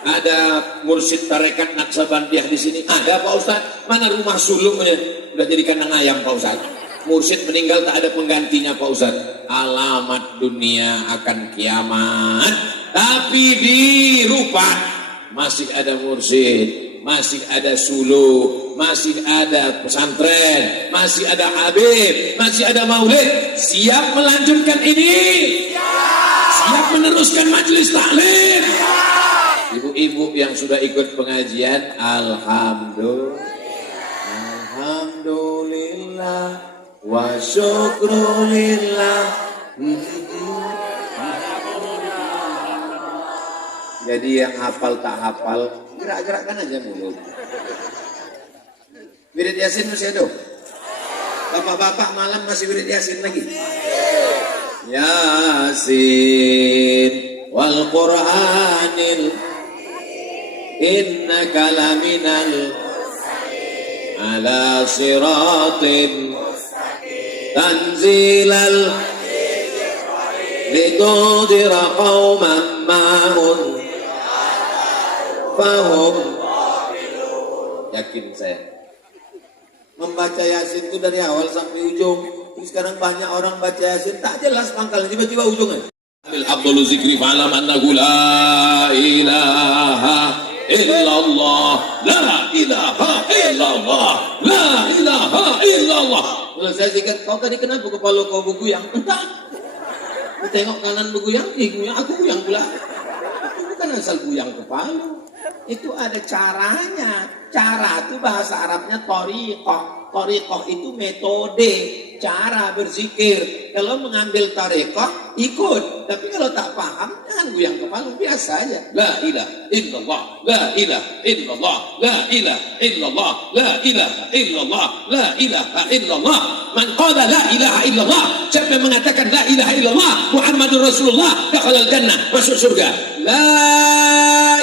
Ada mursyid tarekat Naksabandiah di sini? Ada Pak Ustadz. Mana rumah sulungnya? Udah jadi kandang ayam Pak Ustadz. Mursyid meninggal tak ada penggantinya Pak Ustadz. Alamat dunia akan kiamat. Tapi di Rupat masih ada mursyid, masih ada suluh, masih ada pesantren, masih ada habib, masih ada maulid. Siap melanjutkan ini? Siap meneruskan majelis taklim? Ibu-ibu yang sudah ikut pengajian, alhamdulillah, alhamdulillah, wa syukrulillah. Jadi yang hafal tak hafal, gerak-gerakkan aja mulut. Wirid Yasin masih ada? Bapak-bapak malam masih wirid Yasin lagi? Yasin wal Qur'anil innaka laminal ala siratin tanzilal litudira qawman ma'un fahum. Yakin saya membaca Yasin itu dari awal sampai ujung. Terus sekarang banyak orang baca Yasin tak jelas pangkalnya, tiba-tiba ujungnya Abdul Zikri fa'alam annahu la ilaha illallah, la ilaha illallah, la ilaha illallah. Kalau saya zikir, kau tadi kenapa kepala kau bergoyang? Entah. Aku tengok kanan bergoyang, aku goyang pula. Itu bukan asal goyang kepala. Itu ada caranya. Cara itu bahasa Arabnya thariqah. Thariqah itu metode, cara berzikir. Kalau mengambil thariqah, ikut. Tapi kalau tak paham, jangan goyang kepala, biasa aja. La ilaha illallah, la ilaha illallah, la ilaha illallah, la ilaha illallah, la ilaha illallah. Man qala la ilaha illallah, siapa yang mengatakan la ilaha illallah Muhammadur Rasulullah, dakhala al-jannah, masuk surga. La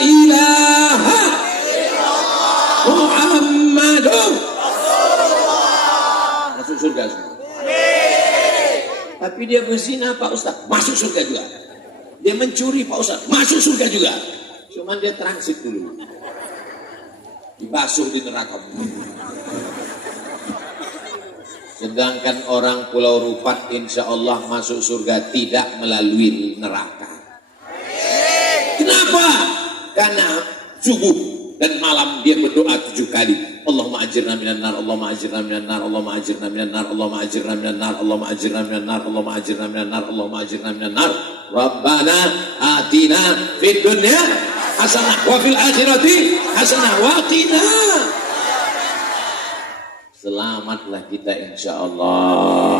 ilaha illallah Muhammadur Rasulullah, masuk surga semua. Tapi dia berzina Pak Ustaz, masuk surga juga. Dia mencuri Pak Ustaz, masuk surga juga. Cuman dia transit dulu, dibasuh di neraka. Sedangkan orang Pulau Rupat insya Allah masuk surga tidak melalui neraka. Kenapa? Karena subuh dan malam dia berdoa 7 kali. Allahumma ajirna minan nar, Allahumma ajirna minan nar, Allahumma ajirna minan nar, Allahumma ajirna minan nar, Allahumma ajirna minan nar, Allahumma ajirna minan nar, Allahumma ajirna minan nar. Rabbana atina fid dunya hasanah wa fil akhirati hasanah wa qina. Selamatlah kita insya Allah.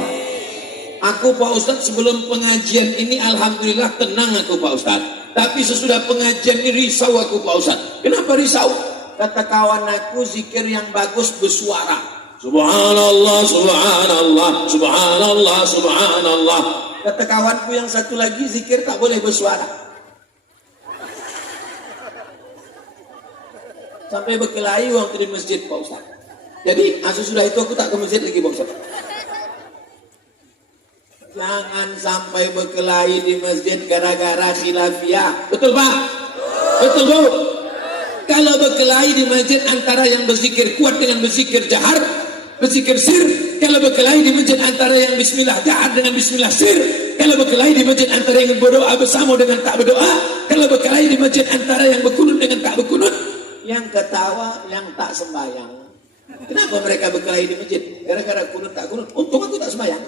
Aku Pak Ustadz sebelum pengajian ini alhamdulillah tenang aku Pak Ustadz. Tapi sesudah pengajian ini risau aku Pak Ustadz. Kenapa risau? Kata kawan aku, zikir yang bagus bersuara. Subhanallah, subhanallah, subhanallah, subhanallah. Kata kawanku yang satu lagi, zikir tak boleh bersuara. Sampai berkelahi waktu di masjid Pak Ustadz. Jadi sesudah itu aku tak ke masjid lagi Pak Ustadz. Jangan sampai berkelahi di masjid gara-gara khilafiyah. Betul Pak? Betul Bu? Kalau berkelahi di masjid antara yang berzikir kuat dengan berzikir jahar, berzikir sir. Kalau berkelahi di masjid antara yang bismillah jahar dengan bismillah sir. Kalau berkelahi di masjid antara yang berdoa bersama dengan tak berdoa. Kalau berkelahi di masjid antara yang berkunut dengan tak berkunut. Yang ketawa, yang tak sembahyang. Kenapa mereka berkelahi di masjid? Gara-gara kunut tak kunut. Untung aku tak sembahyang.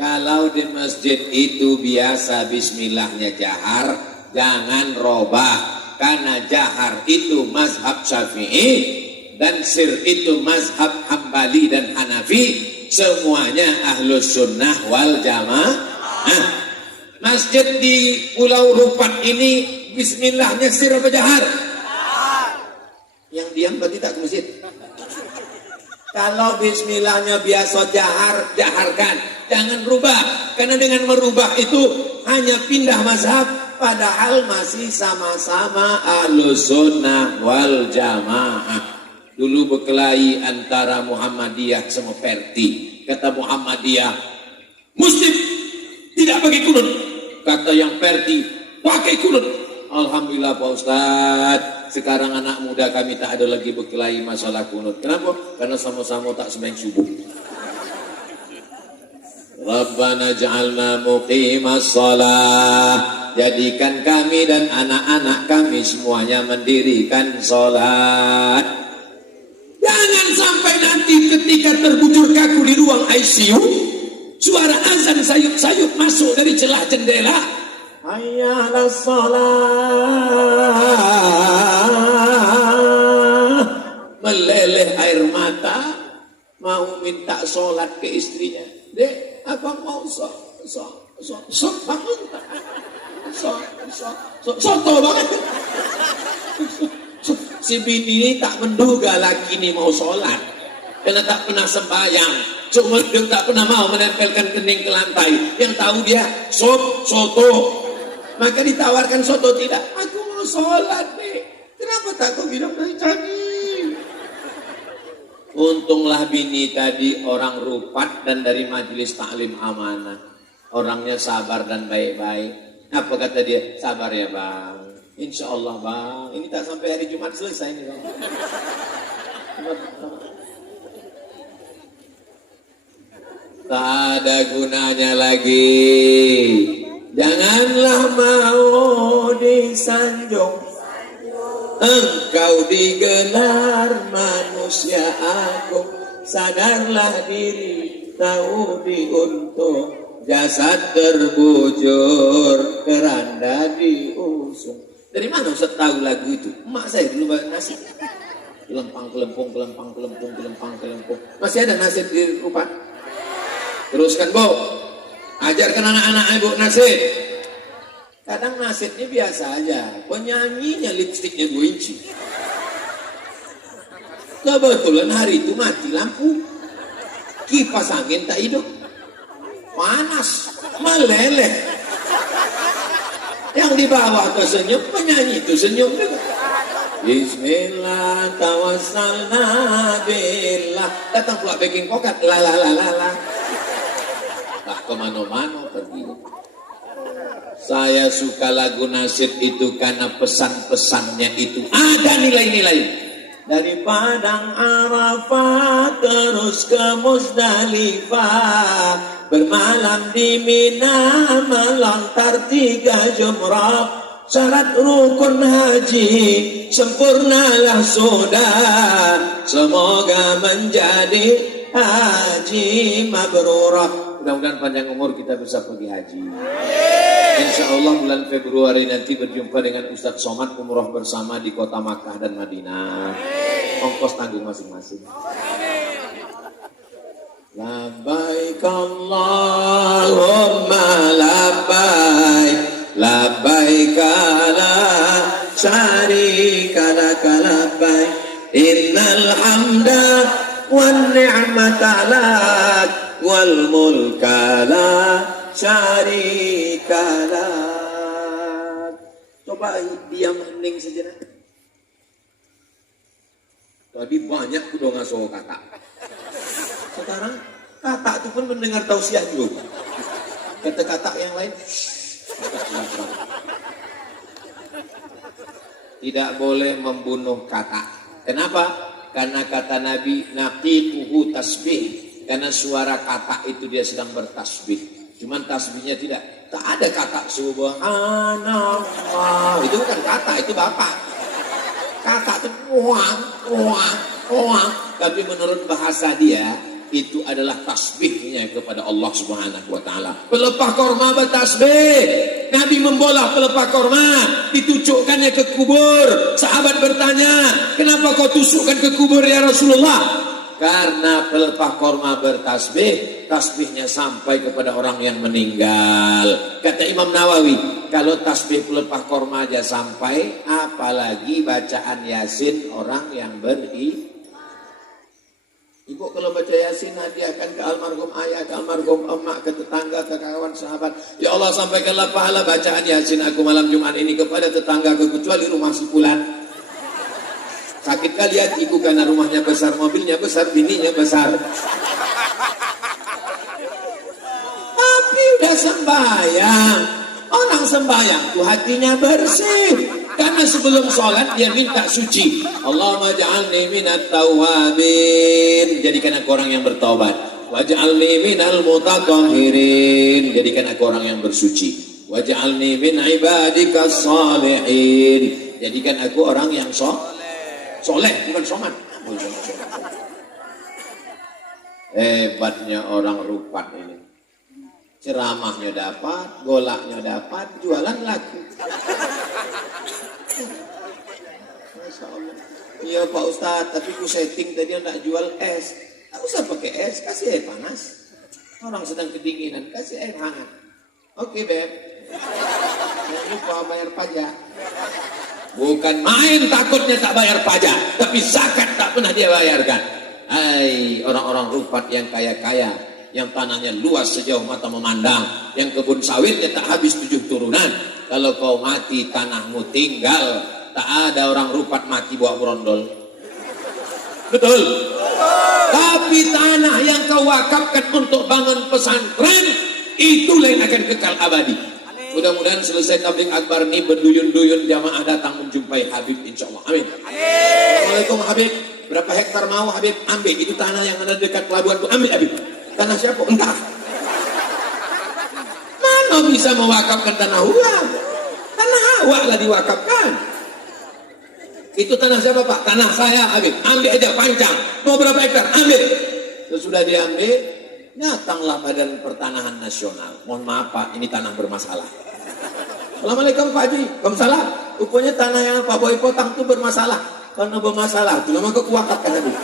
Kalau di masjid itu biasa bismillahnya jahar, jangan robah. Karena jahar itu mazhab Syafi'i dan sir itu mazhab Hambali dan Hanafi. Semuanya ahlus sunnah wal jamaah. Masjid di Pulau Rupat ini bismillahnya sir apa jahar? Yang diam berarti tak ke masjid. Kalau bismillahnya biasa jahar, jaharkan. Jangan rubah. Karena dengan merubah itu hanya pindah mazhab. Padahal masih sama-sama ahlus sunnah wal jamaah. Dulu berkelahi antara Muhammadiyah sama Perti. Kata Muhammadiyah, Muslim tidak pakai kunut. Kata yang Perti, pakai kunut. Alhamdulillah Pak Ustadz, sekarang anak muda kami tak ada lagi berkelahi masalah kunut. Kenapa? Karena sama-sama tak sembahyang subuh. Rabbana ja'alna muqimas shalah. Jadikan kami dan anak-anak kami semuanya mendirikan sholat. Jangan sampai nanti ketika terbujur kaku di ruang ICU, suara azan sayup-sayup masuk dari celah jendela. Hayya 'alas shalah. Meleleh air mata, mau minta sholat ke istrinya. Dek, abang mau bangun tak? Soto banget. Si bini ini tak menduga laki ini mau sholat karena tak pernah sembahyang. Cuma dia tak pernah mau menempelkan kening ke lantai. Yang tahu dia soto. Maka ditawarkan soto, tidak. Aku mau sholat nih. Kenapa tak kau bilang dari tadi? Untunglah bini tadi orang Rupat dan dari majelis taklim amanah. Orangnya sabar dan baik-baik. Apa kata dia? Sabar ya bang. Insya Allah bang. Ini tak sampai hari Jumat selesai nih bang. Tak ada gunanya lagi. Janganlah mau disanjung. Engkau digelar manusia agung. Sadarlah diri, tahu diuntung. Jasad terbujur, keranda diusung. Dari mana Ustaz tahu lagu itu? Emak saya dulu banyak nasi. Kelempang. Masih ada nasi di Rupat? Teruskan Bu. Ajarkan anak-anak Ibu nasi. Kadang nasibnya biasa aja. Penyanyinya lipstiknya 2 inci. Kebetulan hari itu mati lampu. Kipas angin tak hidup. Panas, meleleh. Yang di bawah itu senyum, penyanyi itu senyum juga. Bismillah tawassalna billah. Datang pula backing pocket, la. Tak kemana-mana pergi. Saya suka lagu nasyid itu karena pesan-pesannya itu ada nilai-nilai. Dari Padang Arafah terus ke Musdalifah, bermalam di Mina, melontar 3 jumrah. Syarat rukun haji sempurnalah sudah. Semoga menjadi haji mabrurah. Mudah-mudahan panjang umur kita bisa pergi haji. Insya Allah bulan Februari nanti berjumpa dengan Ustadz Somad umroh bersama di kota Makkah dan Madinah. Ongkos tanggung masing-masing. Labbaik Allahumma labbaik, labbaik la syarika lak labbaik, innal hamda wan ni'mata lak wal mulka la syarika lak. Coba diam hening sejenak. Tadi banyak kudu ngaso kata. Sekarang kata itu pun mendengar tausiah juga. Kata-kata yang lain tidak boleh membunuh kata. Kenapa? Karena kata Nabi, naqiquhu tasbih. Karena suara kata itu dia sedang bertasbih. Cuman tasbihnya tidak. Tak ada kata subhanallah. Itu bukan kata, itu bapak. Kata itu wah. Tapi menurut bahasa dia, itu adalah tasbihnya kepada Allah Subhanahu wa taala. Pelepah korma bertasbih. Nabi membolah pelepah korma, ditucukkannya ke kubur. Sahabat bertanya, "Kenapa kau tusukkan ke kubur ya Rasulullah?" Karena pelepah korma bertasbih, tasbihnya sampai kepada orang yang meninggal. Kata Imam Nawawi, kalau tasbih pelepah korma aja sampai, apalagi bacaan Yasin orang yang Ibu kalau baca Yasin hadiahkan ke almarhum ayah, ke almarhum emak, ke tetangga, ke kawan sahabat. Ya Allah, sampaikanlah pahala bacaan Yasin aku malam Jumat ini kepada tetangga kecuali rumah si Fulan. Sakit kali hatiku karena rumahnya besar, mobilnya besar, bininya besar. Tapi udah sembahyang. Orang sembahyang tuh hatinya bersih. Karena sebelum sholat dia minta suci. Allahumma ja'alni minat tawabin. Jadikan aku orang yang bertaubat. Waj'alni minal mutatahhirin. Jadikan aku orang yang bersuci. Waj'alni min ibadikas salihin. Jadikan aku orang yang soleh, bukan soman. Hebatnya orang Rupat ini. Ceramahnya dapat, golaknya dapat, jualan laku. Masya Allah. Iya Pak Ustadz, tapi ku setting tadi nak jual es. Tak usah pakai es, kasih air panas. Orang sedang kedinginan, kasih air hangat. Oke Beb. Jangan lupa bayar pajak. Bukan main takutnya tak bayar pajak, tapi zakat tak pernah dia bayarkan. Hai orang-orang Rupat yang kaya-kaya, yang tanahnya luas sejauh mata memandang, yang kebun sawitnya tak habis 7 turunan. Kalau kau mati tanahmu tinggal, tak ada orang Rupat mati bawa berondol. Betul? Tapi tanah yang kau wakafkan untuk bangun pesantren, itulah yang akan kekal abadi. Mudah-mudahan selesai tabligh akbar ini berduyun-duyun jamaah datang menjumpai Habib insya Allah. Amin. Assalamualaikum Habib. Berapa hektar mau Habib? Ambil. Itu tanah yang ada dekat pelabuhan itu. Ambil Habib. Tanah siapa? Entah. Mana bisa mewakafkan tanah orang? Tanah awak lah diwakafkan. Itu tanah siapa Pak? Tanah saya Habib. Ambil aja panjang. Mau berapa hektar? Ambil. Sesudah diambil, datanglah Badan Pertanahan Nasional. Mohon maaf Pak, ini tanah bermasalah. Assalamualaikum Pak Haji. Waalaikumsalam. Rupanya tanah yang Pak Boy potang itu bermasalah. Karena bermasalah, itu memang kekuatan Habib.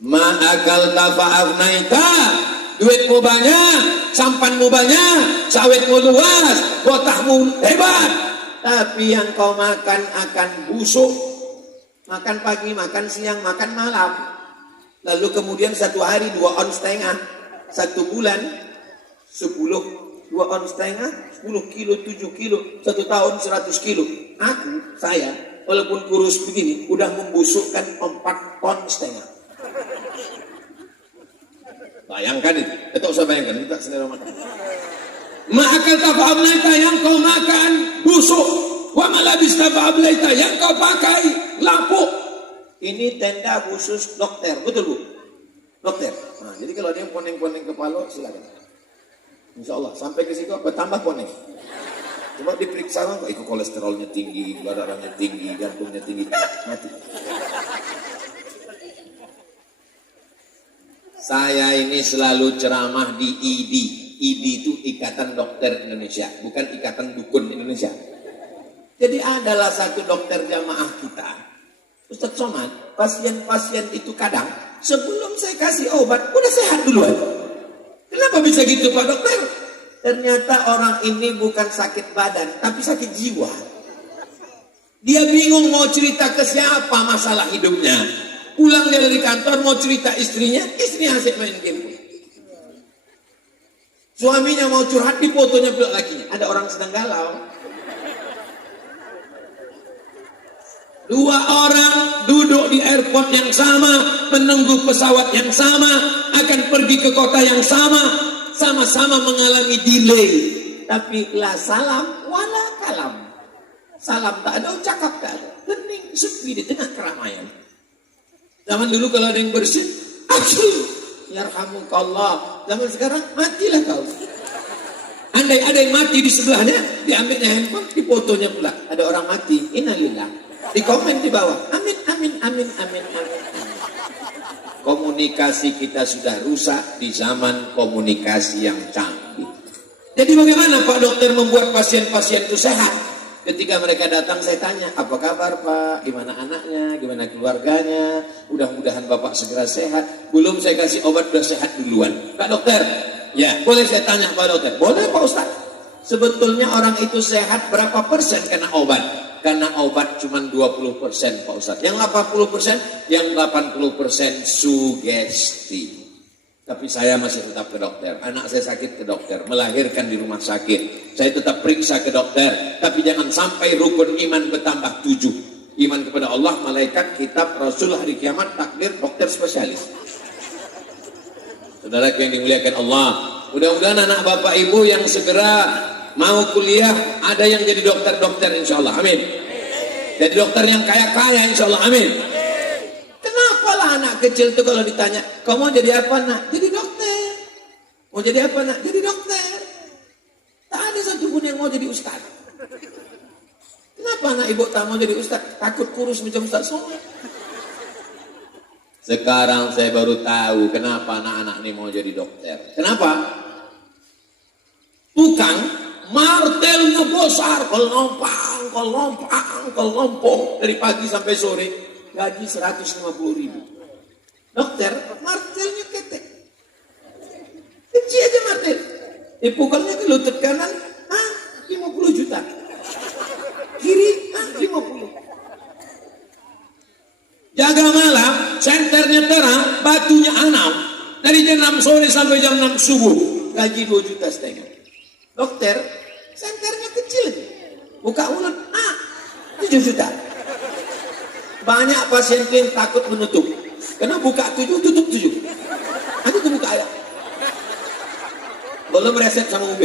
Ma'akal tafa'afnaita. Duitmu banyak, sampanmu banyak, sawitmu luas, botahmu hebat. Tapi yang kau makan akan busuk. Makan pagi, makan siang, makan malam. Lalu kemudian 1 hari 2 ons setengah. 1 bulan 10, 2 ons setengah, 10 kilo, 7 kilo, 1 tahun 100 kilo. Saya, walaupun kurus begini, udah membusukkan 4 ton setengah. Bayangkan itu. Itu usah bayangkan, kita selera makan. Ma'akal tafa'ablaita, yang kau makan busuk. Wa malabis tafa'ablaita, yang kau pakai lapuk. Ini tenda khusus dokter, betul Bu? Dokter. Nah, jadi kalau ada yang poneng-poneng kepala, silakan. Insya Allah, sampai ke situ bertambah poneng. Cuma diperiksa kan, itu kolesterolnya tinggi, gula darahnya tinggi, jantungnya tinggi, mati. Saya ini selalu ceramah di IDI. IDI itu Ikatan Dokter Indonesia, bukan Ikatan Dukun Indonesia. Jadi adalah satu dokter jamaah kita, Ustadz Somad, pasien-pasien itu kadang sebelum saya kasih obat udah sehat duluan. Kenapa bisa gitu Pak Dokter? Ternyata orang ini bukan sakit badan, tapi sakit jiwa. Dia bingung mau cerita ke siapa masalah hidupnya. Pulang dia dari kantor mau cerita istrinya asik main game. Suaminya mau curhat di fotonya peluk lakinya. Ada orang sedang galau. 2 orang duduk di airport yang sama, menunggu pesawat yang sama, akan pergi ke kota yang sama, sama-sama mengalami delay. tapi la salam wala kalam. Salam tak ada, cakap tak ada. Hening, sepi di tengah keramaian. Zaman dulu kalau ada yang bersih, asyik, yarhamukallah. Zaman sekarang, matilah kau. Andai ada yang mati di sebelahnya, diambilnya handphone, difotonya pula. Ada orang mati, innalillah. Di komen di bawah, amin, amin, amin, amin, amin. Komunikasi kita sudah rusak di zaman komunikasi yang canggih. Jadi bagaimana Pak Dokter membuat pasien-pasien itu sehat? Ketika mereka datang saya tanya, apa kabar Pak? Gimana anaknya? Gimana keluarganya? Mudah-mudahan Bapak segera sehat. Belum saya kasih obat sudah sehat duluan. Pak Dokter, ya boleh saya tanya Pak Dokter? Boleh Pak Ustaz. Sebetulnya orang itu sehat berapa persen kena obat? Karena obat cuma 20% Pak Ustaz. Yang 80%, yang 80% sugesti. Tapi saya masih tetap ke dokter. Anak saya sakit ke dokter, melahirkan di rumah sakit. Saya tetap periksa ke dokter. Tapi jangan sampai rukun iman bertambah 7. Iman kepada Allah, malaikat, kitab, rasul, hari kiamat, takdir, dokter spesialis. Saudara yang dimuliakan Allah, mudah-mudahan anak bapak ibu yang segera mau kuliah ada yang jadi dokter-dokter insya Allah, amin. Jadi dokter yang kaya-kaya insya Allah, amin. Kenapa lah anak kecil itu kalau ditanya, kau mau jadi apa nak? Jadi dokter. Mau jadi apa nak? Jadi dokter. Tak ada satupun yang mau jadi ustaz. Kenapa anak ibu tak mau jadi ustaz? Takut kurus macam Ustaz Somad. Sekarang saya baru tahu kenapa anak-anak ini mau jadi dokter. Kenapa? Tukang martelnya besar, kelompang, dari pagi sampai sore, gaji 150.000. Dokter, martelnya ketek, kecil aja martel, dipukulnya ke lutut kanan, 50 juta, kiri, 50. Jaga malam, senternya terang, batunya 6, dari jam 6 sore sampai jam 6 subuh, gaji 2,5 juta. Dokter, senternya kecil aja, buka mulut, 7 juta. Banyak pasien yang takut menutup, karena buka 7, tutup 7. Aku tuh buka ya, belum reset sama UB.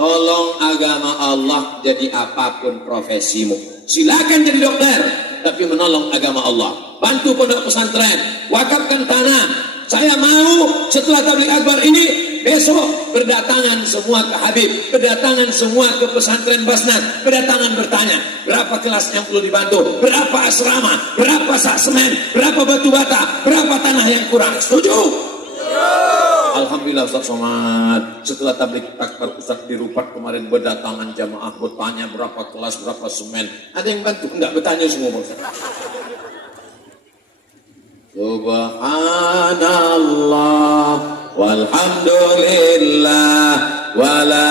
Tolong agama Allah jadi apapun profesimu. Silakan jadi dokter, tapi menolong agama Allah. Bantu pondok pesantren, wakafkan tanah. Saya mau setelah tabligh akbar ini besok berdatangan semua ke Habib, berdatangan semua ke pesantren Basnas, berdatangan bertanya berapa kelas yang perlu dibantu, berapa asrama, berapa sak semen, berapa batu bata, berapa tanah yang kurang. Setuju? Alhamdulillah Ustaz Somad, setelah tabligh akbar Ustaz di Rupat kemarin berdatangan jamaah bertanya berapa kelas, berapa semen. Ada yang bantu? Enggak, bertanya semua Ustaz. Subhanallah walhamdulillah wala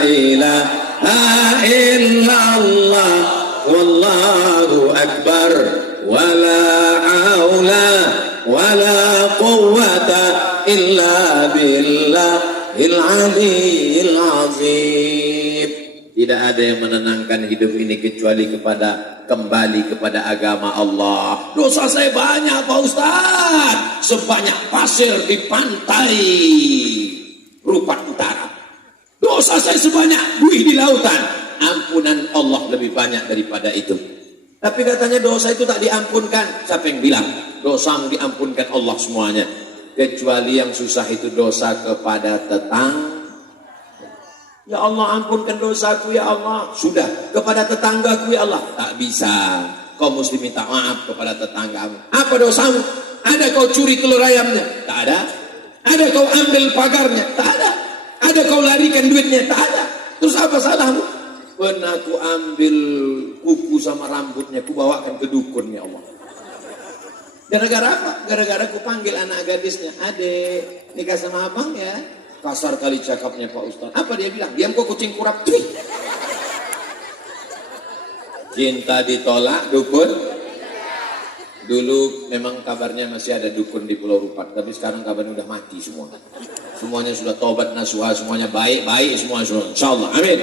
ilaha illallah wallahu akbar wala haula wala quwwata illa billahil aliyyil azim. Tidak ada yang menenangkan hidup ini kecuali kembali kepada agama Allah. Dosa saya banyak Pak Ustaz, sebanyak pasir di pantai Rupat Utara. Dosa saya sebanyak buih di lautan. Ampunan Allah lebih banyak daripada itu. Tapi katanya dosa itu tak diampunkan. Siapa yang bilang? Dosamu diampunkan Allah semuanya. Kecuali yang susah itu dosa kepada tetangga. Ya Allah ampunkan dosaku ya Allah. Sudah, kepada tetanggaku ya Allah. Tak bisa. Kau mesti minta maaf kepada tetanggamu. Apa dosamu? Ada kau curi telur ayamnya? Tak ada. Ada kau ambil pagarnya? Tak ada. Ada kau larikan duitnya? Tak ada. Terus apa salahmu? Pernah aku ambil kuku sama rambutnya, ku bawakan ke dukun ya Allah. Gara-gara apa? Gara-gara ku panggil anak gadisnya, adek nikah sama abang ya. Kasar kali cakapnya Pak Ustaz. Apa dia bilang? Diam kok kucing kurap. Cinta ditolak dukun. Dulu memang kabarnya masih ada dukun di Pulau Rupat, tapi sekarang kabarnya udah mati semua. Semuanya sudah tobat nasuha, semuanya baik-baik semua. Insyaallah. Amin.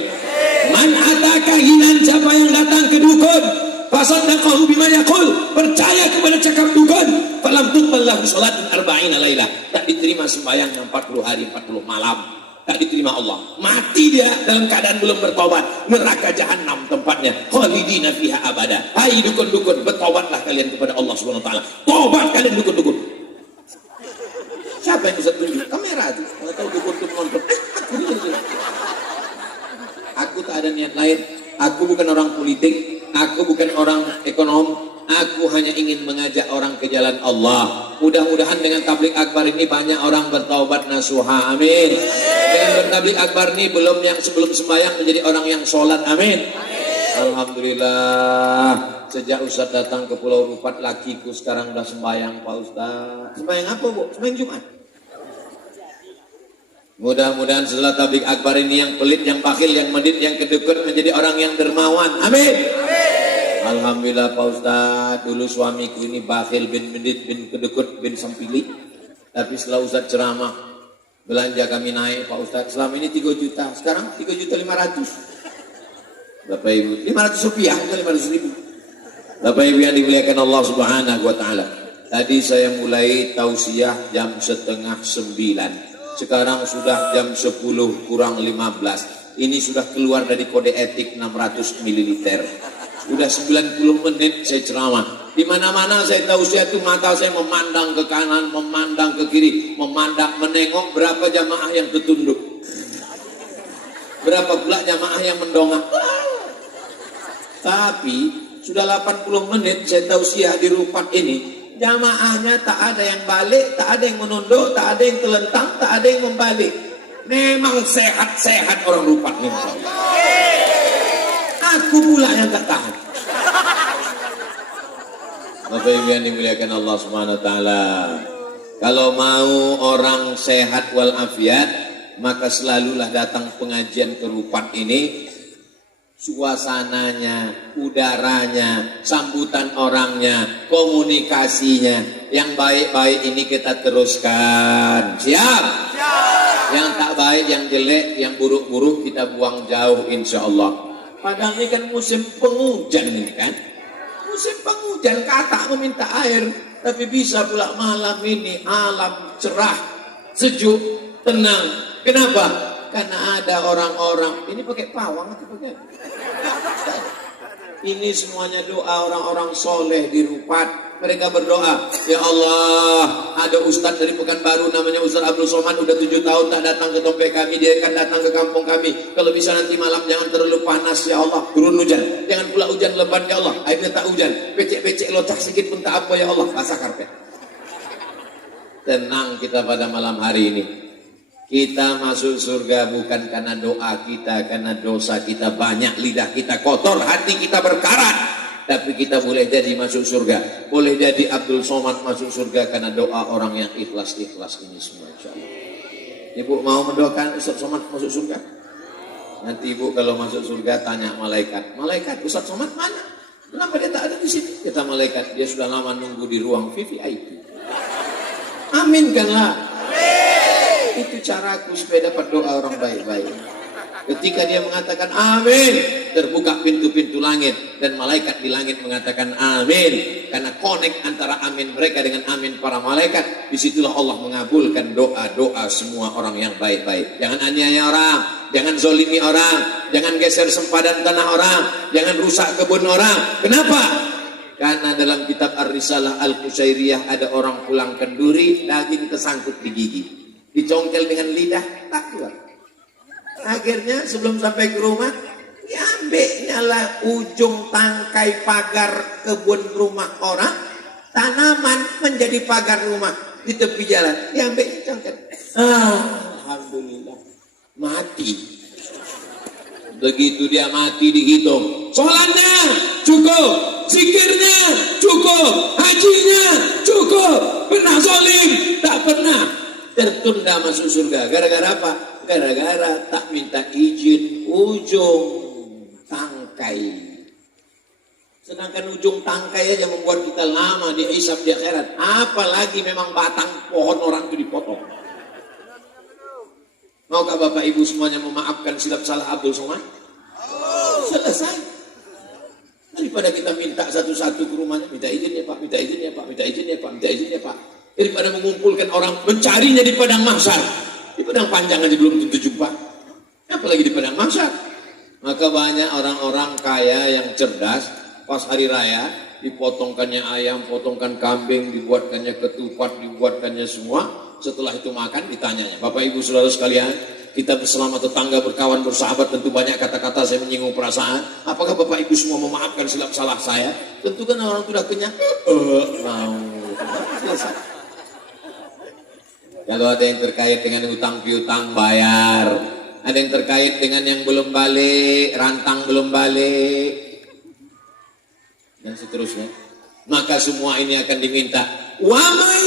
Man ataka hinan, siapa yang datang ke dukun, fasaddaqahu bima yaqul, percaya kepada cakap dukun, falam tuqbal lahu salatun arba'ina lailah, tak diterima sembahyang 40 hari 40 malam. tak diterima Allah. Mati dia dalam keadaan belum bertobat, neraka jahanam tempatnya, khalidina fiha abada. Hai dukun-dukun, bertobatlah kalian kepada Allah Subhanahu wa taala. Tobat kalian dukun-dukun. Siapa yang bisa tunjuk? Kamera itu. Kalau tahu dukun-dukun nonton. Aku tak ada niat lain. Aku bukan orang politik, aku bukan orang ekonom. Aku hanya ingin mengajak orang ke jalan Allah. Mudah-mudahan dengan tablik akbar ini banyak orang bertaubat nasuha. Amin. Dengan bertablik akbar ini belum yang sebelum sembahyang menjadi orang yang sholat. Amin. Alhamdulillah. Sejak Ustaz datang ke Pulau Rupat, lakiku sekarang udah sembahyang Pak Ustaz. Sembahyang apa Bu? Sembahyang Jumat. Mudah-mudahan setelah tablik akbar ini yang pelit, yang bakhil, yang medit, yang kedekut menjadi orang yang dermawan. Amin. Alhamdulillah Pak Ustaz, dulu suamiku ini bakhil bin medit bin kedekut bin sempili. Tapi setelah Ustaz ceramah, belanja kami naik Pak Ustaz. Selama ini 3 juta, sekarang 3.500.000. Bapak Ibu, 500 rupiah, bukan 500 ribu. Bapak Ibu yang dimuliakan Allah Subhanahu wa taala. Tadi saya mulai tausiah jam 8:30. Sekarang sudah jam 10 kurang 15. Ini sudah keluar dari kode etik 600 ml. Udah 90 menit saya ceramah. Di mana-mana saya tausiah itu mata saya memandang ke kanan, memandang ke kiri, memandang menengok berapa jamaah yang tertunduk. Berapa pula jamaah yang mendongak. Tapi sudah 80 menit saya tausiah di Rupat ini. Jamaahnya tak ada yang balik, tak ada yang menunduk, tak ada yang telentang, tak ada yang membalik. Memang sehat-sehat orang Rupat ini. Aku pula yang tak tahan. Bapak Ibu yang dimuliakan Allah Subhanahu wa taala. Kalau mau orang sehat walafiat, maka selalulah datang pengajian ke Rupat ini. Suasananya, udaranya, sambutan orangnya, komunikasinya yang baik-baik ini kita teruskan. Siap? Siap. Yang tak baik, yang jelek, yang buruk-buruk kita buang jauh insya Allah. Padahal ini kan musim penghujan ini kan. Musim penghujan, kata meminta air. Tapi bisa pula malam ini alam cerah, sejuk, tenang. Kenapa? Karena ada orang-orang. Ini pakai pawang atau pakai? Ini semuanya doa orang-orang soleh di Rupat. Mereka berdoa, ya Allah, ada ustadz dari Pekanbaru namanya Ustadz Abdul Somad, udah 7 tahun tak datang ke tempat kami, dia akan datang ke kampung kami. Kalau bisa nanti malam jangan terlalu panas ya Allah, turun hujan. Jangan pula hujan lebat ya Allah, akhirnya tak hujan. Becek-becek locak sedikit pun tak apa ya Allah, basah karpet. Tenang kita pada malam hari ini. Kita masuk surga bukan karena doa kita, karena dosa kita banyak, lidah kita kotor, hati kita berkarat. Tapi kita boleh jadi masuk surga. Boleh jadi Abdul Somad masuk surga karena doa orang yang ikhlas-ikhlas ini semua insyaallah. Ibu mau mendoakan Ustaz Somad masuk surga? Nanti ibu kalau masuk surga tanya malaikat. Malaikat Ustaz Somad mana? Kenapa dia tak ada di sini? Kata malaikat, dia sudah lama nunggu di ruang VVIP. Aminkanlah. Itu caraku supaya dapat doa orang baik-baik. Ketika dia mengatakan amin, terbuka pintu-pintu langit dan malaikat di langit mengatakan amin. Karena connect antara amin mereka dengan amin para malaikat. Disitulah Allah mengabulkan doa-doa semua orang yang baik-baik. Jangan aniaya orang, jangan zolimi orang, jangan geser sempadan tanah orang, jangan rusak kebun orang. Kenapa? Karena dalam kitab Ar-Risalah Al-Qusairiyah ada orang pulang kenduri, daging kesangkut di gigi, dicongkel dengan lidah, tak keluar. Akhirnya sebelum sampai ke rumah, diambilnya lah ujung tangkai pagar kebun rumah orang, tanaman menjadi pagar rumah di tepi jalan. Diambil congkel. Alhamdulillah, mati. Begitu dia mati dihitung, sholatnya cukup, zikirnya cukup, hajinya cukup, pernah zalim, tak pernah tertunda masuk surga. Gara-gara apa? Gara-gara tak minta izin ujung tangkai. Sedangkan ujung tangkai aja membuat kita lama dihisab di akhirat. Apalagi memang batang pohon orang itu dipotong. Maukah Bapak Ibu semuanya memaafkan silap salah Abdul Somad? Selesai. Daripada kita minta satu-satu ke rumahnya, minta izin ya Pak, minta izin ya Pak, minta izin ya Pak, minta izin ya Pak. Daripada mengumpulkan orang mencarinya di padang mahsyar. Di Padang Panjang aja belum tentu jumpa, apalagi di Padang Mahsyar. Maka banyak orang-orang kaya yang cerdas, pas hari raya dipotongkannya ayam, potongkan kambing, dibuatkannya ketupat, dibuatkannya semua. Setelah itu makan, ditanyanya, Bapak Ibu Saudara sekalian, kita bersama tetangga, berkawan, bersahabat, tentu banyak kata-kata saya menyinggung perasaan. Apakah Bapak Ibu semua memaafkan silap salah saya? Tentu kan orang sudah kenyang, mau. Selesai. Kalau ada yang terkait dengan hutang piutang, bayar. Ada yang terkait dengan yang belum balik, rantang belum balik, dan seterusnya. Maka semua ini akan diminta. Wa may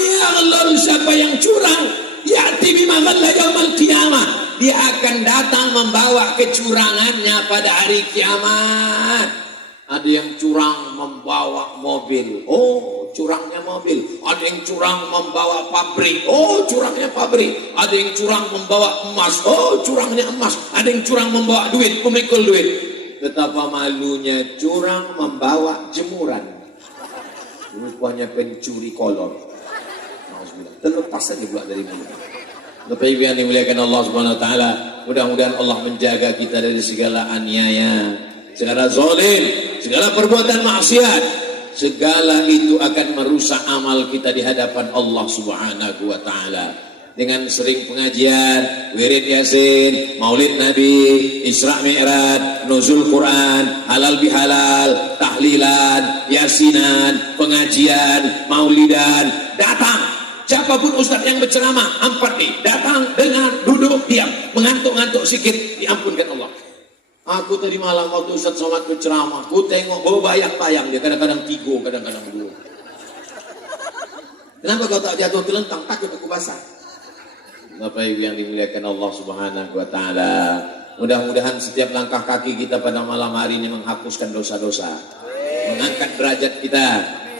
siapa yang curang, ya'ti bima ghalla yaumil qiyamah. Dia akan datang membawa kecurangannya pada hari kiamat. Ada yang curang membawa mobil, oh curangnya mobil. Ada yang curang membawa pabrik, oh curangnya pabrik. Ada yang curang membawa emas, oh curangnya emas. Ada yang curang membawa duit, memikul duit. Betapa malunya curang membawa jemuran. Rupanya pencuri kolor. Terlepas saja pula dari mulut. Bapak Ibu yang dimuliakan Allah Subhanahu Wa Taala, mudah-mudahan Allah menjaga kita dari segala aniaya, segala zalim, segala perbuatan maksiat. Segala itu akan merusak amal kita di hadapan Allah Subhanahu Wa Taala. Dengan sering pengajian, wirid yasin, maulid Nabi, Isra Mi'raj, nuzul Quran, halal bihalal, tahlilan, yasinan, pengajian, maulidan, datang. Siapapun ustaz yang berceramah, nih, datang, dengar, duduk, diam, mengantuk-ngantuk sikit, diampunkan Allah. Aku tadi malam waktu Ustaz Somad berceramah, aku tengok bawa bayang-bayang dia, kadang-kadang tigo, kadang-kadang dua. Kenapa kau tak jatuh terlentang? Takut aku basah. Bapak Ibu yang dimuliakan Allah Subhanahu Wa Taala, mudah-mudahan setiap langkah kaki kita pada malam hari ini menghapuskan dosa-dosa, mengangkat derajat kita.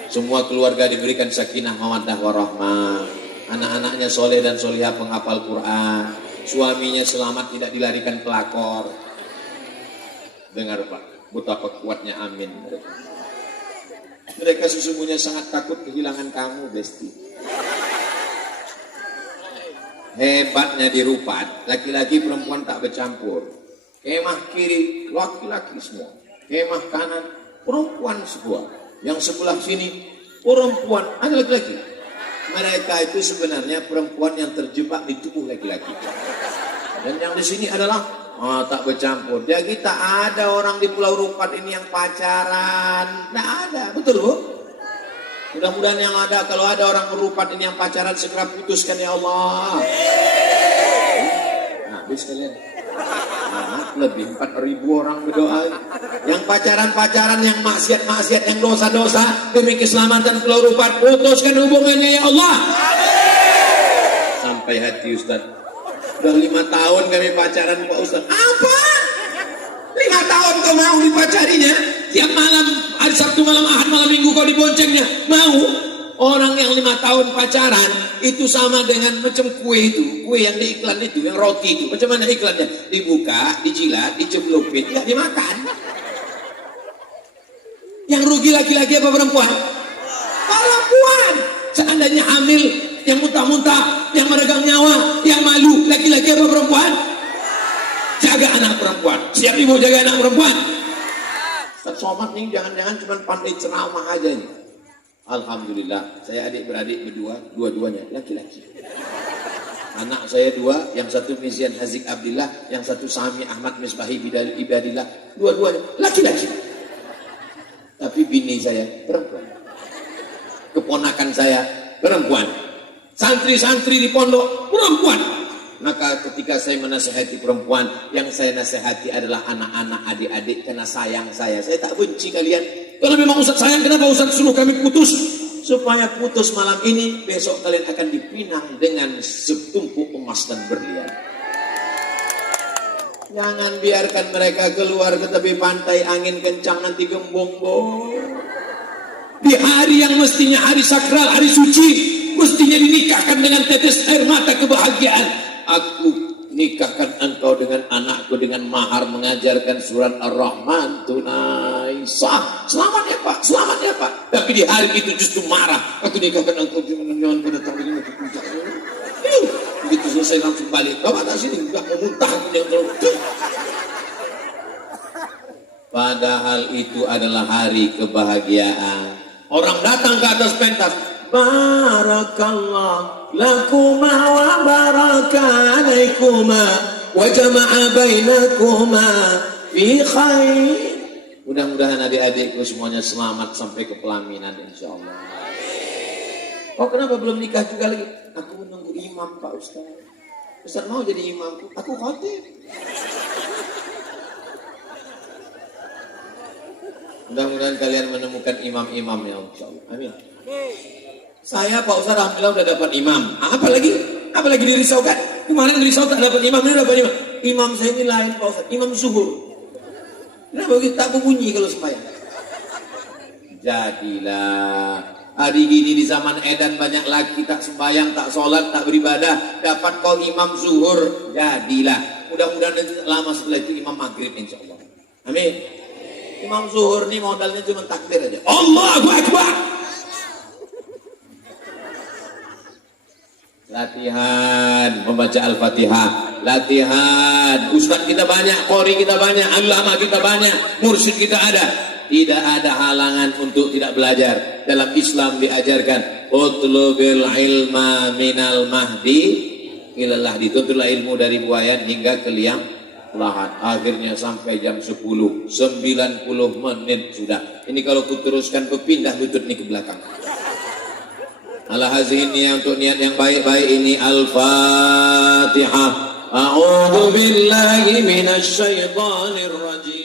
Semua keluarga diberikan sakinah, mawaddah, warahmah. Anak-anaknya soleh dan solihah penghafal Quran. Suaminya selamat, tidak dilarikan pelakor. Dengar Pak, betapa kuatnya amin mereka. Mereka sesungguhnya sangat takut kehilangan kamu, Besti. Hebatnya di Rupat, laki-laki perempuan tak bercampur. Kemah kiri, laki-laki semua. Kemah kanan, perempuan semua. Yang sebelah sini, perempuan, ada laki-laki. Mereka itu sebenarnya perempuan yang terjebak di tubuh laki-laki. Dan yang di sini adalah tak bercampur. Jadi tak ada orang di Pulau Rupat ini yang pacaran. Tidak ada, betul Bu? Mudah-mudahan yang ada, kalau ada orang Rupat ini yang pacaran, segera putuskan ya Allah. Nah, habis kalian. Lebih 4.000 orang berdoa. Yang pacaran-pacaran, yang maksiat-maksiat, yang dosa-dosa, demi keselamatan Pulau Rupat, putuskan hubungannya ya Allah. Sampai hati Ustaz. Udah 5 tahun kami pacaran Pak Ustaz. Apa? 5 tahun kau mau dipacarinya? Tiap malam, hari Sabtu malam, Ahad malam Minggu kau diboncengnya? Mau? Orang yang 5 tahun pacaran itu sama dengan macam kue itu, kue yang di iklan itu, yang roti itu. Macam mana iklannya? Dibuka, dijilat, diceplupin, nggak dimakan. Yang rugi laki-laki apa perempuan? Perempuan. Seandainya hamil, yang muntah-muntah, yang meregang nyawa, yang malu, laki-laki apa perempuan? Jaga anak perempuan. Siap ibu jaga anak perempuan. Ustaz Somad nih jangan-jangan cuma pandai ceramah aja nih. Alhamdulillah, saya adik-beradik berdua, dua-duanya laki-laki. Anak saya 2, yang satu Mizian Hazik Abdillah, yang satu Sami Ahmad Misbahi Ibadillah, dua-duanya laki-laki. Tapi bini saya perempuan. Keponakan saya perempuan. Santri-santri di pondok perempuan. Maka ketika saya menasihati perempuan, yang saya nasihati adalah anak-anak, adik-adik, karena sayang saya. Saya tak benci kalian. Kalau memang Ustaz sayang, kenapa Ustaz suruh kami putus? Supaya putus malam ini, besok kalian akan dipinang dengan setumpuk emas dan berlian. Jangan biarkan mereka keluar ke tepi pantai, angin kencang nanti gembong-bong. Di hari yang mestinya hari sakral, hari suci, mestinya dinikahkan dengan tetes air mata kebahagiaan. Aku nikahkan engkau dengan anakku dengan mahar mengajarkan surat Ar-Rahman tunai sah. Selamat ya Pak, selamat ya Pak. Tapi di hari itu justru marah. Aku nikahkan engkau dengan pada tahun ini. Begitu selesai selesai langsung balik. Bapak tak sini enggak mau muntah. Padahal itu adalah hari kebahagiaan. Orang datang ke atas pentas, barakallah lakuma wa baraka alaikuma wa jama'a bainakuma fi khair. Mudah-mudahan adik-adikku semuanya selamat sampai ke pelaminan insyaallah. Oh, kenapa belum nikah juga lagi? Aku menunggu imam Pak Ustaz. Ustaz mau jadi imamku, aku khatib. Mudah-mudahan kalian menemukan imam-imam ya insyaallah. Amin. Saya Pak Ustaz alhamdulillah udah dapat imam. Apalagi dirisaukan. Kemarin dirisau tak dapat imam, ini dapat imam. Imam saya ini lain Pak Ustaz, imam zuhur. Kenapa kita tak berbunyi kalau sembahyang? Jadilah hari ini di zaman edan banyak lagi tak sembahyang, tak sholat, tak beribadah. Dapat kau imam zuhur, jadilah. Mudah-mudahan lama setelah itu imam maghrib insyaallah. Amin. Imam zuhur nih modalnya cuma takbir aja. Allahu Akbar. Latihan membaca Al-Fatihah, latihan. Ustaz kita banyak, qori kita banyak, ulama kita banyak, mursyid kita ada. Tidak ada halangan untuk tidak belajar. Dalam Islam diajarkan utlubil ilma minal mahdi ilallah, dituntutlah ilmu dari buayan hingga ke liang lahat. Akhirnya sampai jam 10, 90 menit sudah. Ini kalau kuteruskan berpindah lutut nih ke belakang. Ala hazihi untuk niat yang baik-baik ini. Al-Fatihah. A'udzu billahi minasy syaithanir rajim.